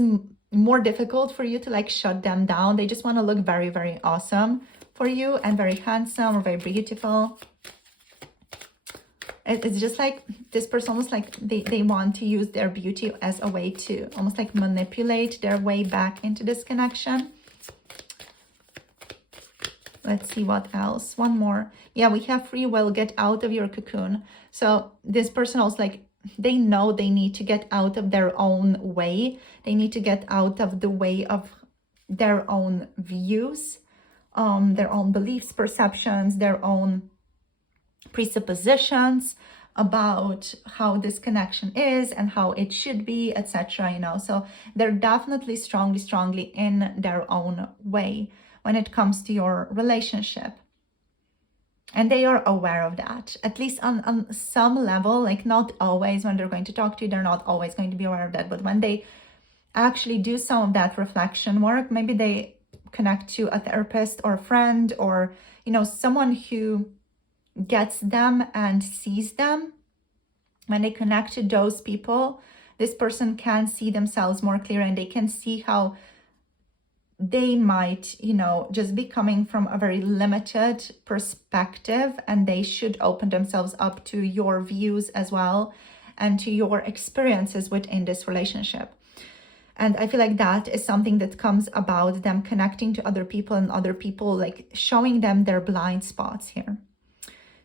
more difficult for you to like shut them down. They just want to look very, very awesome for you and very handsome or very beautiful. It's just like this person almost like they want to use their beauty as a way to almost like manipulate their way back into this connection. Let's see what else. One more. Yeah, we have free will. Get out of your cocoon. So this person also like, they know they need to get out of their own way. They need to get out of the way of their own views, their own beliefs, perceptions, their own presuppositions about how this connection is and how it should be, etc. You know, so they're definitely strongly in their own way when it comes to your relationship. And they are aware of that, at least on some level, like not always when they're going to talk to you, they're not always going to be aware of that. But when they actually do some of that reflection work, maybe they connect to a therapist or a friend or, you know, someone who gets them and sees them. When they connect to those people, this person can see themselves more clear, and they can see how they might, you know, just be coming from a very limited perspective, and they should open themselves up to your views as well and to your experiences within this relationship. And I feel like that is something that comes about them connecting to other people and other people like showing them their blind spots here.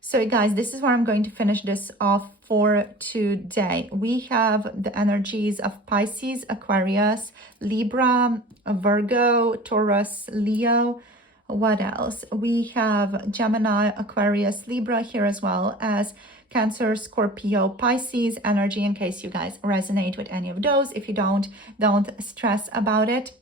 So guys, this is where I'm going to finish this off for today. We have the energies of Pisces, Aquarius, Libra, Virgo, Taurus, Leo. What else? We have Gemini, Aquarius, Libra here, as well as Cancer, Scorpio, Pisces energy, in case you guys resonate with any of those. If you don't stress about it.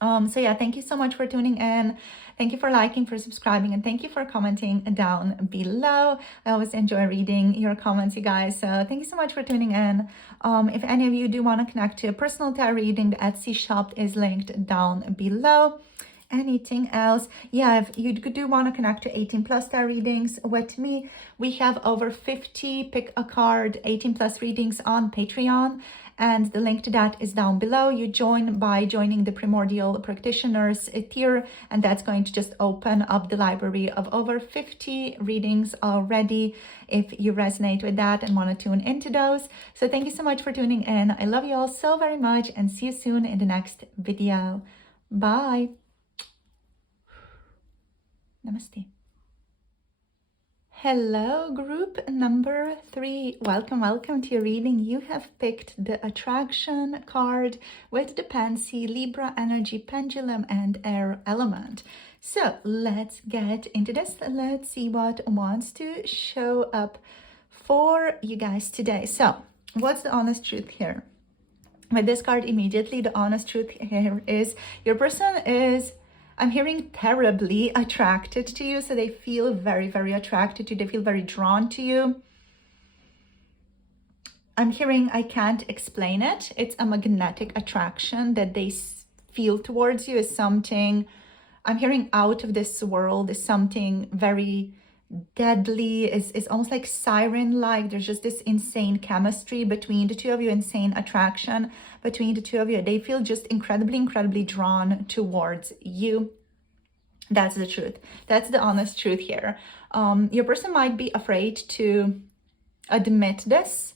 So yeah, thank you so much for tuning in. Thank you for liking, for subscribing, and thank you for commenting down below. I always enjoy reading your comments, you guys. So thank you so much for tuning in. If any of you do want to connect to a personal tarot reading, the Etsy shop is linked down below. Anything else? Yeah, if you do want to connect to 18 plus star readings with me, we have over 50 pick a card 18 plus readings on Patreon, and the link to that is down below. You join by joining the Primordial Practitioners tier, and that's going to just open up the library of over 50 readings already if you resonate with that and want to tune into those. So thank you so much for tuning in. I love you all so very much, and see you soon in the next video. Bye. Namaste. Hello, group number 3. Welcome to your reading. You have picked the attraction card with the Pansy, Libra energy, pendulum, and air element. So let's get into this. Let's see what wants to show up for you guys today. So what's the honest truth here? With this card immediately, the honest truth here is your person is, I'm hearing, terribly attracted to you. So they feel very, very attracted to you. They feel very drawn to you. I'm hearing, I can't explain it. It's a magnetic attraction that they feel towards you. Is something, I'm hearing, out of this world, is something very deadly, is almost like siren-like. There's just this insane chemistry between the two of you, insane attraction between the two of you. They feel just incredibly drawn towards you. That's the truth. That's the honest truth here. Your person might be afraid to admit this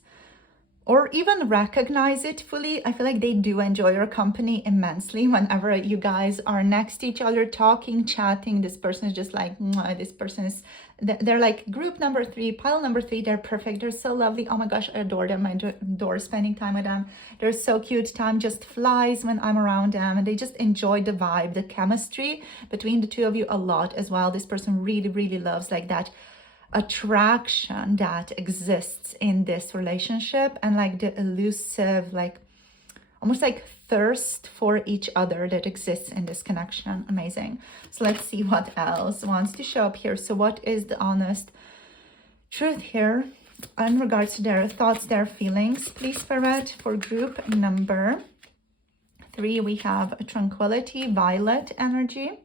or even recognize it fully. I feel like they do enjoy your company immensely. Whenever you guys are next to each other, talking, chatting, this person is just like, this person is, they're like group number 3, pile number 3. They're perfect. They're so lovely. Oh my gosh, I adore them. I adore spending time with them. They're so cute. Time just flies when I'm around them, and they just enjoy the vibe, the chemistry between the two of you a lot as well. This person really loves like that attraction that exists in this relationship, and like the elusive, like almost like thirst for each other that exists in this connection. Amazing. So let's see what else wants to show up here. So what is the honest truth here in regards to their thoughts, their feelings? Please, Spirit, for group number 3, we have a tranquility, violet energy.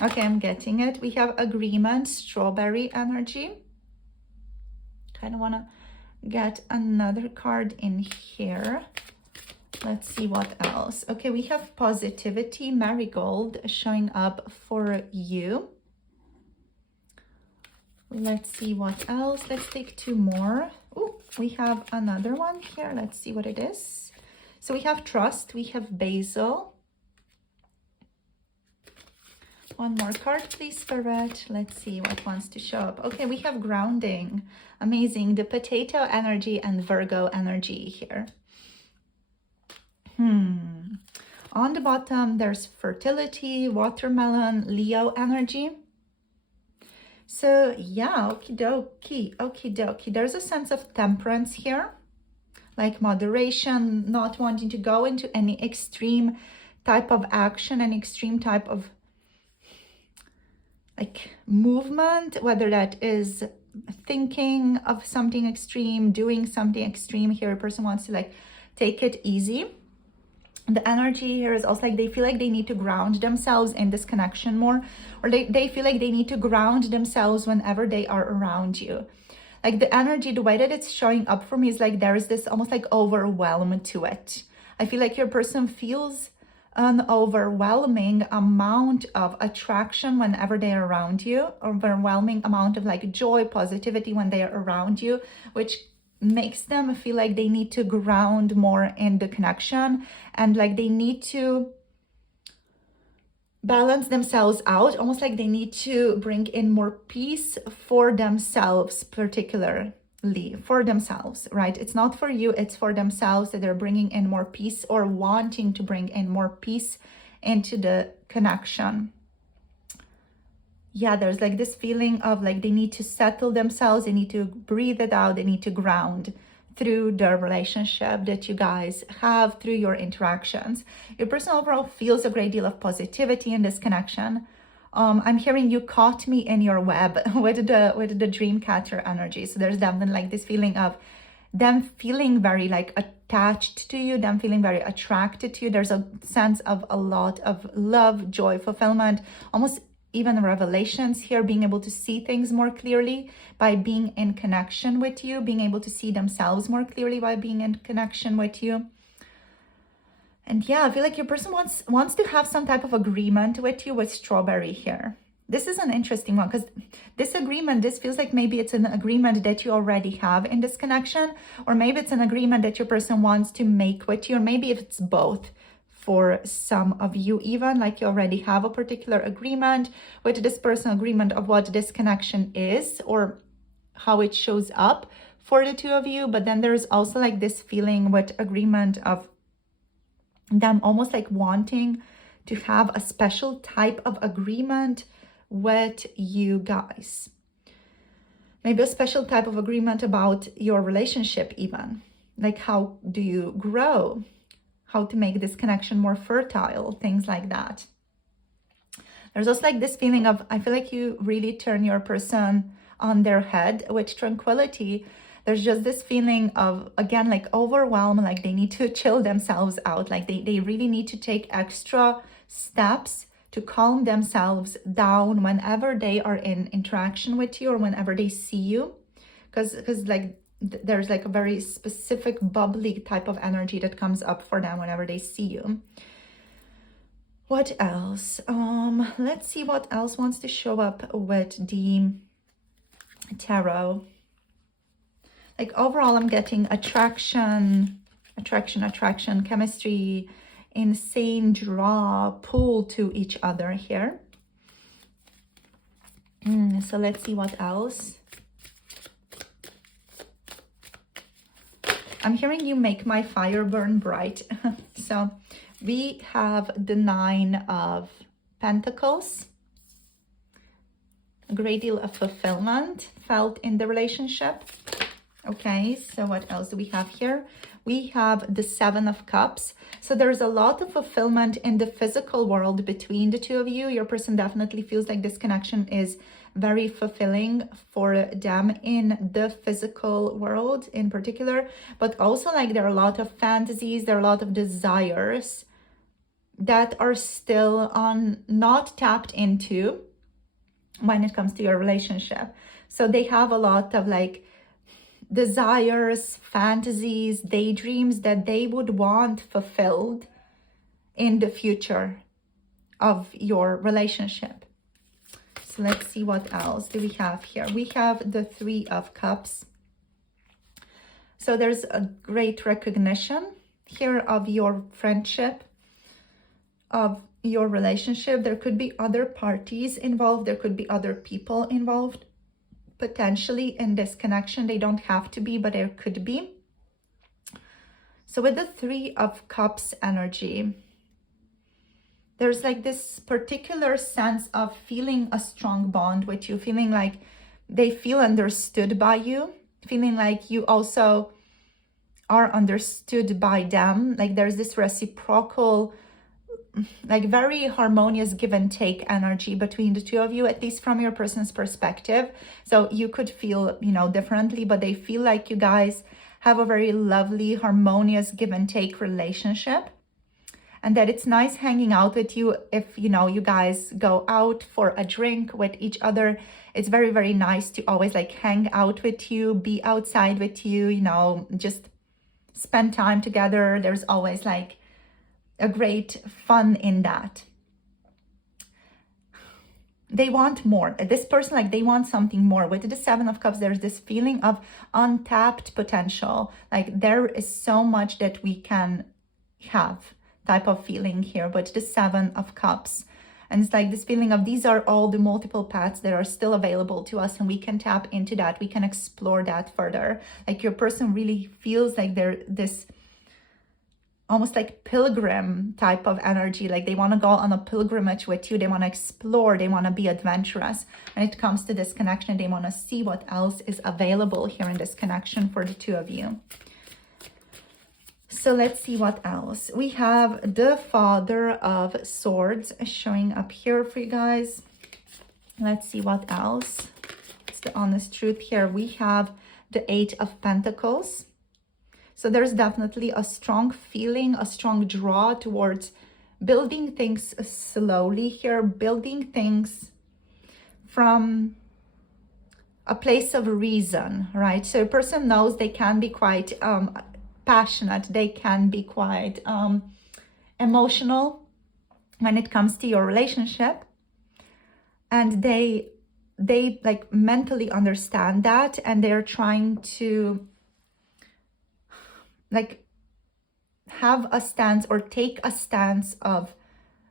Okay, I'm getting it. We have agreement, strawberry energy. Kind of want to get another card in here. Let's see what else. Okay, we have positivity, marigold, showing up for you. Let's see what else. Let's take 2 more. Oh, we have another one here. Let's see what it is. So we have trust, we have basil. One more card, please, Spirit. Let's see what wants to show up. Okay, we have grounding. Amazing. The potato energy and Virgo energy here. On the bottom, there's fertility, watermelon, Leo energy. So yeah, okie dokie. There's a sense of temperance here, like moderation, not wanting to go into any extreme type of action, an extreme type of like movement, whether that is thinking of something extreme, doing something extreme. Here a person wants to like take it easy. The energy here is also like they feel like they need to ground themselves in this connection more, or they feel like they need to ground themselves whenever they are around you. Like the energy, the way that it's showing up for me is like there is this almost like overwhelm to it. I feel like your person feels an overwhelming amount of attraction whenever they are around you, overwhelming amount of like joy, positivity when they are around you, which makes them feel like they need to ground more in the connection, and like they need to balance themselves out, almost like they need to bring in more peace for themselves, particularly for themselves, right? It's not for you, it's for themselves, that they're bringing in more peace or wanting to bring in more peace into the connection. Yeah, there's like this feeling of like they need to settle themselves, they need to breathe it out, they need to ground through the relationship that you guys have, through your interactions. Your person overall feels a great deal of positivity in this connection. I'm hearing you caught me in your web with the dream catcher energy. So there's definitely like this feeling of them feeling very like attached to you, them feeling very attracted to you. There's a sense of a lot of love, joy, fulfillment, almost even revelations here, being able to see things more clearly by being in connection with you, being able to see themselves more clearly by being in connection with you. And yeah, I feel like your person wants to have some type of agreement with you with strawberry here. This is an interesting one because this agreement, this feels like maybe it's an agreement that you already have in this connection, or maybe it's an agreement that your person wants to make with you, or maybe if it's both for some of you, even like you already have a particular agreement with this person, agreement of what this connection is or how it shows up for the two of you. But then there's also like this feeling with agreement of them almost like wanting to have a special type of agreement with you guys. Maybe a special type of agreement about your relationship even. Like how do you grow? How to make this connection more fertile, things like that. There's also like this feeling of, I feel like you really turn your person on their head with tranquility. There's just this feeling of, again, like overwhelm, like they need to chill themselves out. Like they really need to take extra steps to calm themselves down whenever they are in interaction with you or whenever they see you. Because like there's like a very specific bubbly type of energy that comes up for them whenever they see you. What else? Let's see what else wants to show up with the tarot. Like overall, I'm getting attraction, chemistry, insane draw, pull to each other here. So let's see what else. I'm hearing you make my fire burn bright. So we have the 9 of Pentacles. A great deal of fulfillment felt in the relationship. Okay, so what else do we have here? We have the 7 of Cups. So there's a lot of fulfillment in the physical world between the two of you. Your person definitely feels like this connection is very fulfilling for them in the physical world in particular, but also like there are a lot of fantasies, there are a lot of desires that are still not tapped into when it comes to your relationship. So they have a lot of like desires, fantasies, daydreams that they would want fulfilled in the future of your relationship. So let's see what else do we have here. We have the 3 of Cups. So there's a great recognition here of your friendship, of your relationship. There could be other parties involved. There could be other people involved potentially in this connection. They don't have to be, but there could be. So with the 3 of Cups energy, there's like this particular sense of feeling a strong bond with you, feeling like they feel understood by you, feeling like you also are understood by them. Like there's this reciprocal, like very harmonious give and take energy between the two of you, at least from your person's perspective. So you could feel, differently, but they feel like you guys have a very lovely, harmonious give and take relationship. And that it's nice hanging out with you if, you guys go out for a drink with each other. It's very, very nice to always like hang out with you, be outside with you, just spend time together. There's always like a great fun in that. They want more. This person, like they want something more. With the 7 of Cups, there's this feeling of untapped potential. Like there is so much that we can have type of feeling here, but the 7 of Cups. And it's like this feeling of these are all the multiple paths that are still available to us, and we can tap into that. We can explore that further. Like your person really feels like they're this almost like pilgrim type of energy. Like they want to go on a pilgrimage with you. They want to explore. They want to be adventurous. When it comes to this connection, they want to see what else is available here in this connection for the two of you. So let's see what else. We have the Father of Swords showing up here for you guys. Let's see what else. It's the honest truth here. We have the 8 of Pentacles. So there's definitely a strong feeling, a strong draw towards building things slowly here, building things from a place of reason, right? So a person knows they can be quite passionate, they can be quite emotional when it comes to your relationship, and they like mentally understand that, and they're trying to like have a stance or take a stance of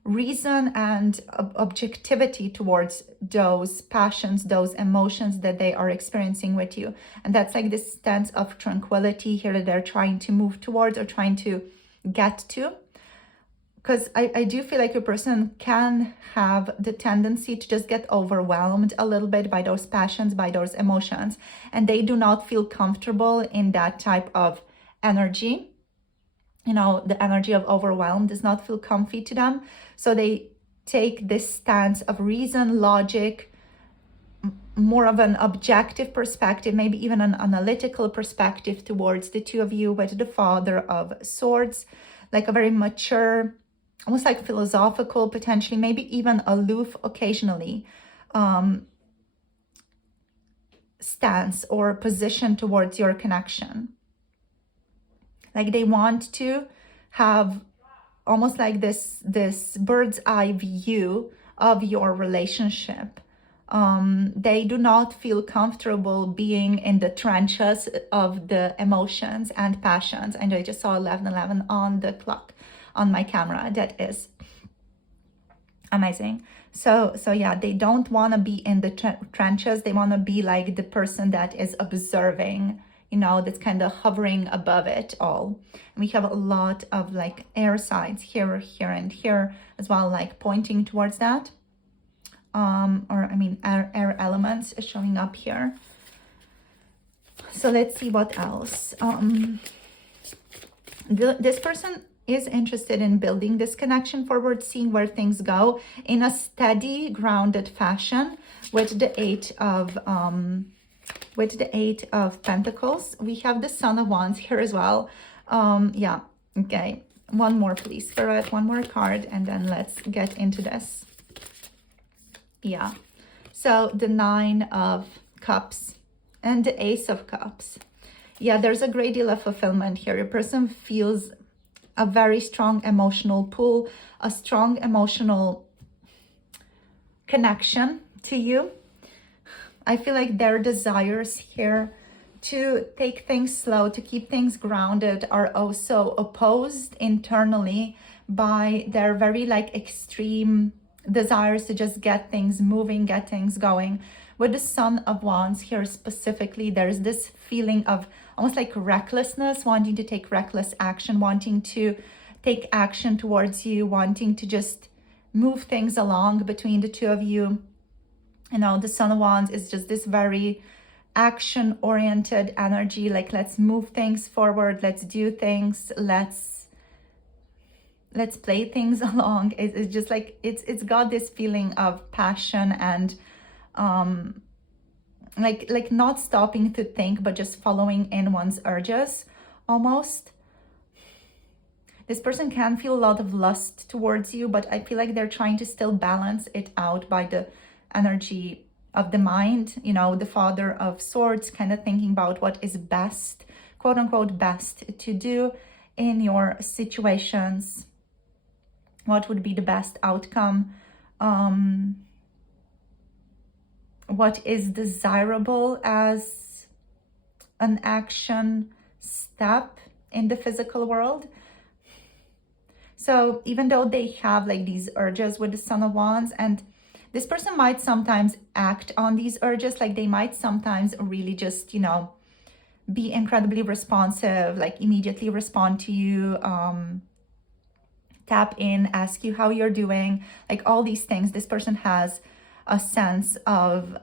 reason and objectivity towards those passions, those emotions that they are experiencing with you. And that's like this stance of tranquility here that they're trying to move towards or trying to get to. Because I do feel like a person can have the tendency to just get overwhelmed a little bit by those passions, by those emotions, and they do not feel comfortable in that type of energy. You know, the energy of overwhelm does not feel comfy to them. So they take this stance of reason, logic, more of an objective perspective, maybe even an analytical perspective towards the two of you, with the Father of Swords, like a very mature, almost like philosophical, potentially, maybe even aloof occasionally, stance or position towards your connection. Like they want to have almost like this bird's eye view of your relationship. They do not feel comfortable being in the trenches of the emotions and passions. And I just saw 11:11 on the clock on my camera. That is amazing. So yeah, they don't want to be in the trenches. They want to be like the person that is observing, you know, that's kind of hovering above it all. And we have a lot of like air signs here, here, and here as well, like pointing towards that. Or I mean, air elements showing up here. So let's see what else. This person is interested in building this connection forward, seeing where things go in a steady, grounded fashion with the Eight of Pentacles. We have the Son of Wands here as well. Yeah, okay. One more, please, Spirit. One more card, and then let's get into this. Yeah. So the Nine of Cups and the Ace of Cups. Yeah, there's a great deal of fulfillment here. Your person feels a very strong emotional pull, a strong emotional connection to you. I feel like their desires here to take things slow, to keep things grounded, are also opposed internally by their very like extreme desires to just get things moving, get things going. With the Son of Wands here specifically, there's this feeling of almost like recklessness, wanting to take reckless action, wanting to take action towards you, wanting to just move things along between the two of you. You know, the Son of Wands is just this very action-oriented energy, like let's move things forward, let's do things, let's play things along. It's just like it's got this feeling of passion and like not stopping to think, but just following in one's urges almost. This person can feel a lot of lust towards you, but I feel like they're trying to still balance it out by the energy of the mind, you know, the Father of Swords, kind of thinking about what is best, quote unquote, best to do in your situations. What would be the best outcome? What is desirable as an action step in the physical world? So even though they have like these urges with the Son of Wands, and this person might sometimes act on these urges, like they might sometimes really just, you know, be incredibly responsive, like immediately respond to you, tap in, ask you how you're doing, like all these things. This person has a sense of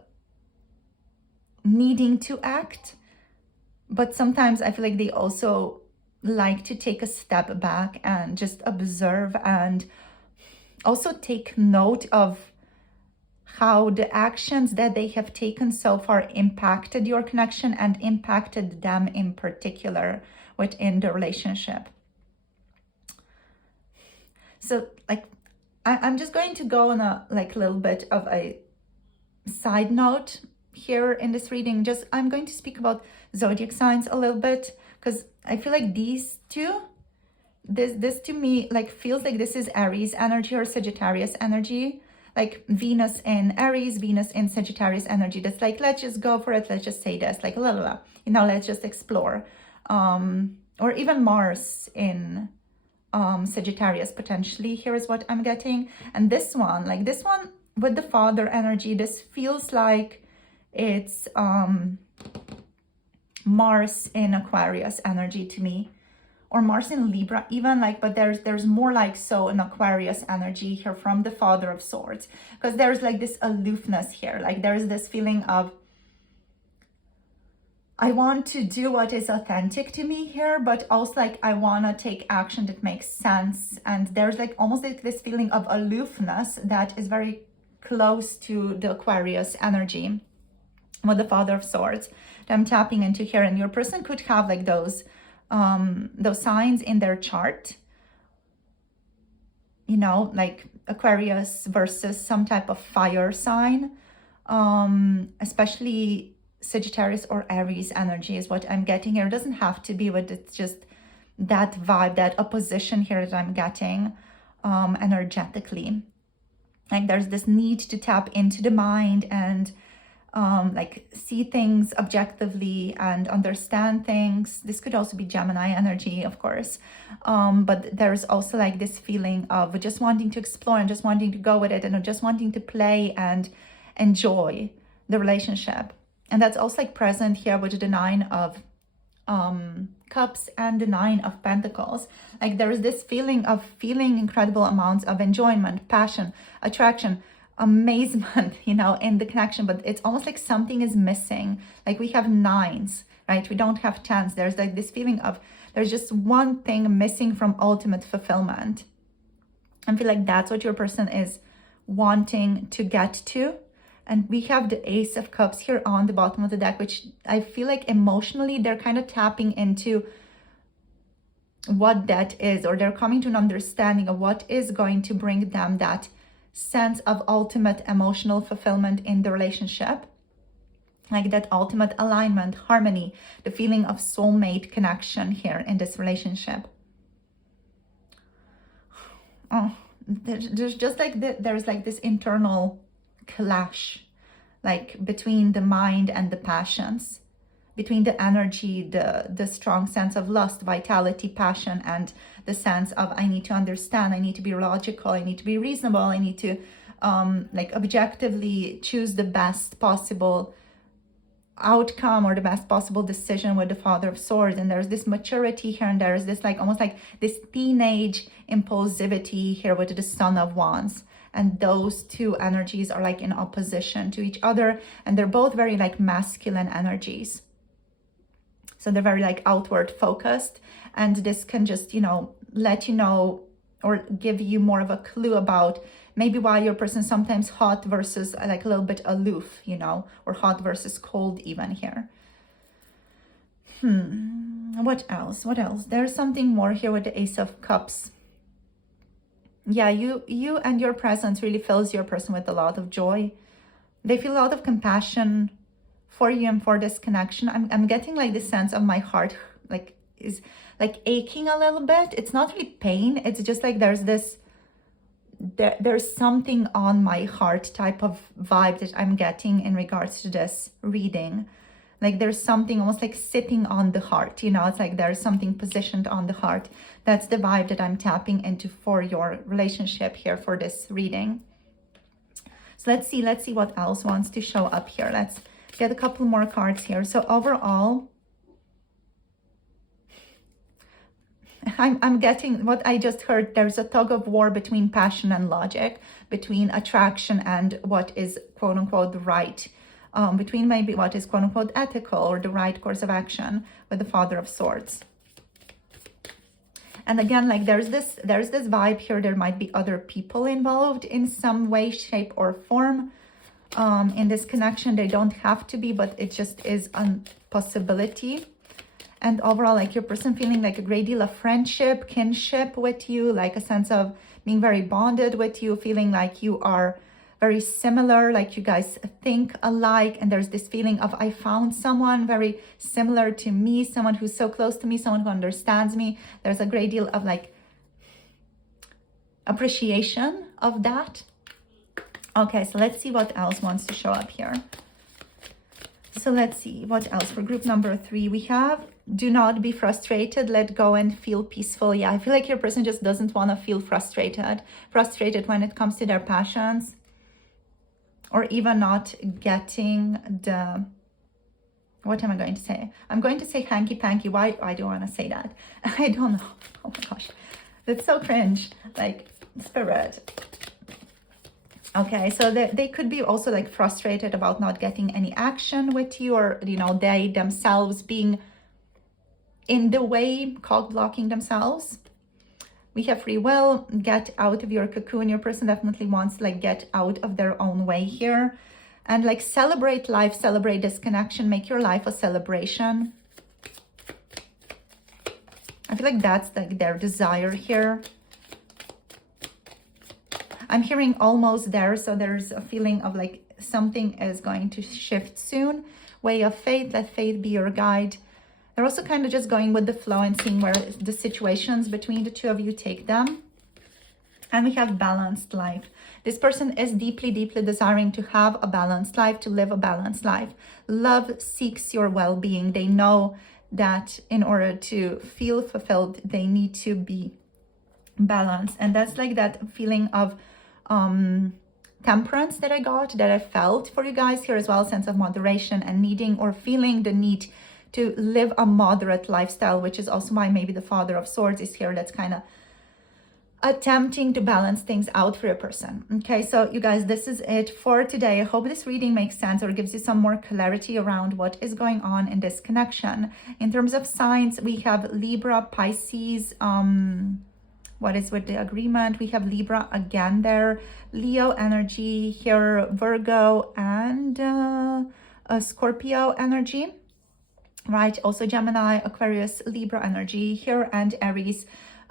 needing to act, but sometimes I feel like they also like to take a step back and just observe and also take note of how the actions that they have taken so far impacted your connection and impacted them in particular, within the relationship. So like, I'm just going to go on a like little bit of a side note here in this reading. Just I'm going to speak about zodiac signs a little bit, because I feel like these two, this to me like feels like this is Aries energy or Sagittarius energy, like Venus in Aries, Venus in Sagittarius energy. That's like, let's just go for it, let's just say this, like la la la, you know, let's just explore. Or even Mars in Sagittarius potentially. Here is what I'm getting. And this one, like this one with the father energy, this feels like it's Mars in Aquarius energy to me, or Mars in Libra even, like, but there's more like so an Aquarius energy here from the Father of Swords, because there's like this aloofness here, like there's this feeling of, I want to do what is authentic to me here, but also like I want to take action that makes sense. And there's like almost like this feeling of aloofness that is very close to the Aquarius energy with the Father of Swords that I'm tapping into here. And your person could have like those signs in their chart, you know, like Aquarius versus some type of fire sign, especially Sagittarius or Aries energy is what I'm getting here. It doesn't have to be, but it's just that vibe, that opposition here that I'm getting energetically. Like there's this need to tap into the mind and like see things objectively and understand things. This could also be Gemini energy, of course. But there's also like this feeling of just wanting to explore and just wanting to go with it and just wanting to play and enjoy the relationship. And that's also like present here with the Nine of Cups and the Nine of Pentacles. Like there is this feeling of feeling incredible amounts of enjoyment, passion, attraction, amazement, you know, in the connection, but it's almost like something is missing. Like we have nines, right? We don't have tens. There's like this feeling of there's just one thing missing from ultimate fulfillment. I feel like that's what your person is wanting to get to. And we have the Ace of Cups here on the bottom of the deck, which I feel like emotionally they're kind of tapping into what that is, or they're coming to an understanding of what is going to bring them that sense of ultimate emotional fulfillment in the relationship. Like that ultimate alignment, harmony, the feeling of soulmate connection here in this relationship. Oh, there's just like there's like this internal clash, like between the mind and the passions, between the energy, the strong sense of lust, vitality, passion, and the sense of I need to understand, I need to be logical, I need to be reasonable, I need to like objectively choose the best possible outcome or the best possible decision with the Father of Swords. And there's this maturity here, and there's this like almost like this teenage impulsivity here with the Son of Wands. And those two energies are like in opposition to each other, and they're both very like masculine energies. So they're very like outward focused, and this can just, you know, let you know or give you more of a clue about maybe why your person is sometimes hot versus like a little bit aloof, you know, or hot versus cold even here. What else? There's something more here with the Ace of Cups. Yeah, you and your presence really fills your person with a lot of joy. They feel a lot of compassion for you and for this connection. I'm getting like this sense of my heart like is like aching a little bit. It's not really pain. It's just like there's this, there's something on my heart type of vibe that I'm getting in regards to this reading. Like there's something almost like sitting on the heart, you know, it's like there's something positioned on the heart. That's the vibe that I'm tapping into for your relationship here for this reading. So let's see what else wants to show up here. Let's get a couple more cards here. So overall, I'm getting what I just heard. There's a tug of war between passion and logic, between attraction and what is quote unquote right. Between maybe what is quote-unquote ethical or the right course of action with the Father of Swords. And again, like there's this vibe here. There might be other people involved in some way, shape, or form in this connection. They don't have to be, but it just is a possibility. And overall, like your person feeling like a great deal of friendship, kinship with you, like a sense of being very bonded with you, feeling like you are very similar, like you guys think alike. And there's this feeling of, I found someone very similar to me, someone who's so close to me, someone who understands me. There's a great deal of like appreciation of that. Okay, so let's see what else wants to show up here. So let's see what else for group number 3. We have, do not be frustrated, let go and feel peaceful. Yeah, I feel like your person just doesn't want to feel frustrated when it comes to their passions, or even not getting the, what am I going to say? I'm going to say hanky-panky. Why I don't want to say that? I don't know. Oh my gosh, that's so cringe. Like, spirit. Okay, so they could be also like frustrated about not getting any action with you, or, you know, they themselves being in the way, cog blocking themselves. We have free will, get out of your cocoon. Your person definitely wants to like get out of their own way here and like celebrate life, celebrate this connection, make your life a celebration. I feel like that's like their desire here. I'm hearing almost there, so there's a feeling of like something is going to shift soon. Way of faith, let faith be your guide. They're also kind of just going with the flow and seeing where the situations between the two of you take them. And we have balanced life. This person is deeply, deeply desiring to have a balanced life, to live a balanced life. Love seeks your well-being. They know that in order to feel fulfilled, they need to be balanced. And that's like that feeling of temperance that I felt for you guys here as well, sense of moderation and needing or feeling the need to live a moderate lifestyle, which is also why maybe the Father of Swords is here. That's kind of attempting to balance things out for a person. Okay, so you guys, this is it for today. I hope this reading makes sense or gives you some more clarity around what is going on in this connection. In terms of signs, we have Libra, Pisces, what is with the agreement? We have Libra again there, Leo energy here, Virgo, and a Scorpio energy, right? Also Gemini, Aquarius, Libra energy here, and Aries,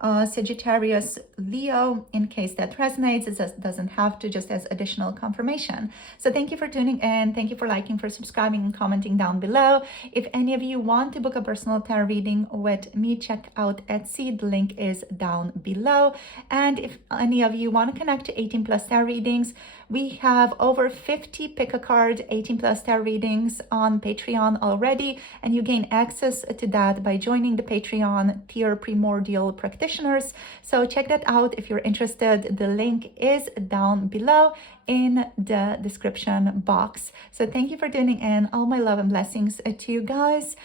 Sagittarius, Leo, in case that resonates. It doesn't have to, just as additional confirmation. So thank you for tuning in. Thank you for liking, for subscribing, and commenting down below. If any of you want to book a personal tarot reading with me, check out Etsy. The link is down below. And if any of you want to connect to 18 plus tarot readings, we have over 50 pick a card 18 plus tarot readings on Patreon already, and you gain access to that by joining the Patreon tier Primordial Practitioners. So check that out if you're interested. The link is down below in the description box. So thank you for tuning in. All my love and blessings to you guys.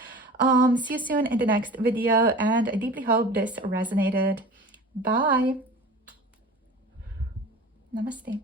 See you soon in the next video, and I deeply hope this resonated. Bye. Namaste.